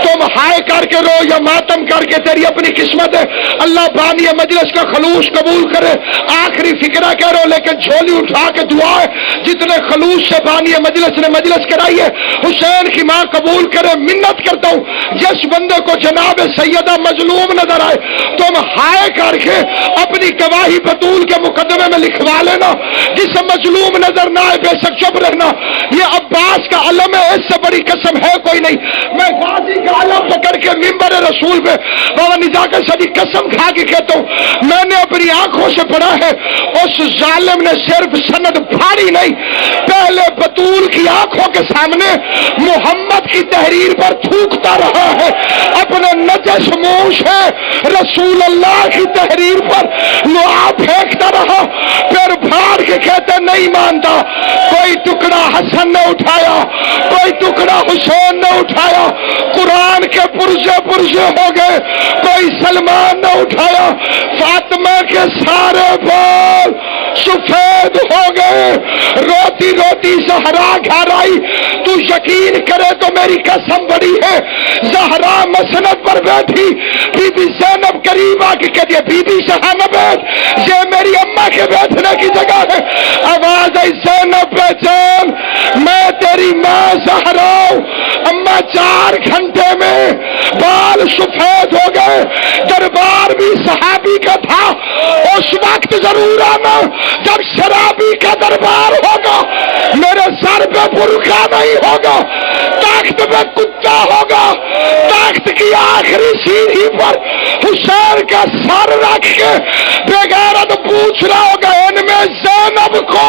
تم ہائے کر کے رو یا ماتم کر کے تیری اپنی قسمت ہے، اللہ بانی مجلس کا خلوص قبول کرے، آخری فکرہ کہہ رہو لیکن جھولی اٹھا کے دعا ہے جتنے خلوص سے بانی مجلس نے مجلس کرائی ہے حسین کی ماں قبول کرے، منت کرتا ہوں جس بندے کو جناب سیدہ مظلوم نظر آئے تم ہائے کر کے اپنی گواہی بطول کے مقدمے میں لکھوا لینا، جسے مظلوم نظر نہ آئے بے شک چپ رہنا، یہ عباس کا علم ہے، اس سے بڑی قسم ہے کوئی نہیں، میں غازی کا علم پکڑ کے منبر رسول پہ بابا نزاکت سے قسم کھا کے کہتا ہوں میں نے اپنی آنکھوں سے پڑھا ہے، اس ظالم نے صرف سند پھاڑی نہیں، پہلے بطول کی آنکھوں کے سامنے محمد کی تحریر پر تھوکتا رہا ہے، اپنے نجس منہ سے رسول اللہ کی تحریر پر لعاب پھینکتا رہا، پھر پھاڑ کے کہتے نہیں مانتا، کوئی ٹکڑا حسن نے اٹھایا، کوئی ٹکڑا حسین نے اٹھایا، قرآن کے پرزے پرزے ہو گئے، کوئی سلمان نے اٹھایا، فاطمہ کے سارے بال سفید ہو گئے، روتی روتی زہرا گھر آئی، تو یقین کرے تو میری قسم بڑی ہے، زہرا مسند پر بیٹھی، بی بی زینب قریب آ کے کہتی ہے بی بی شاہ نہ بیٹھ، یہ میری اماں کے بیٹھنے کی جگہ ہے، آواز آئی زینب پہچان میں تیری ماں زہرا ہوں، اماں 4 گھنٹے میں بال سفید ہو گئے، دربار بھی صحابی کا تھا، اس وقت ضرور آنا جب شرابی کا دربار ہوگا، میرے سر پہ برقع نہیں ہوگا، تخت پہ کتا ہوگا، تخت کی آخری سیڑھی پر حسین کا سر رکھ کے بے غیرت پوچھ رہا ہوگا ان میں زینب کو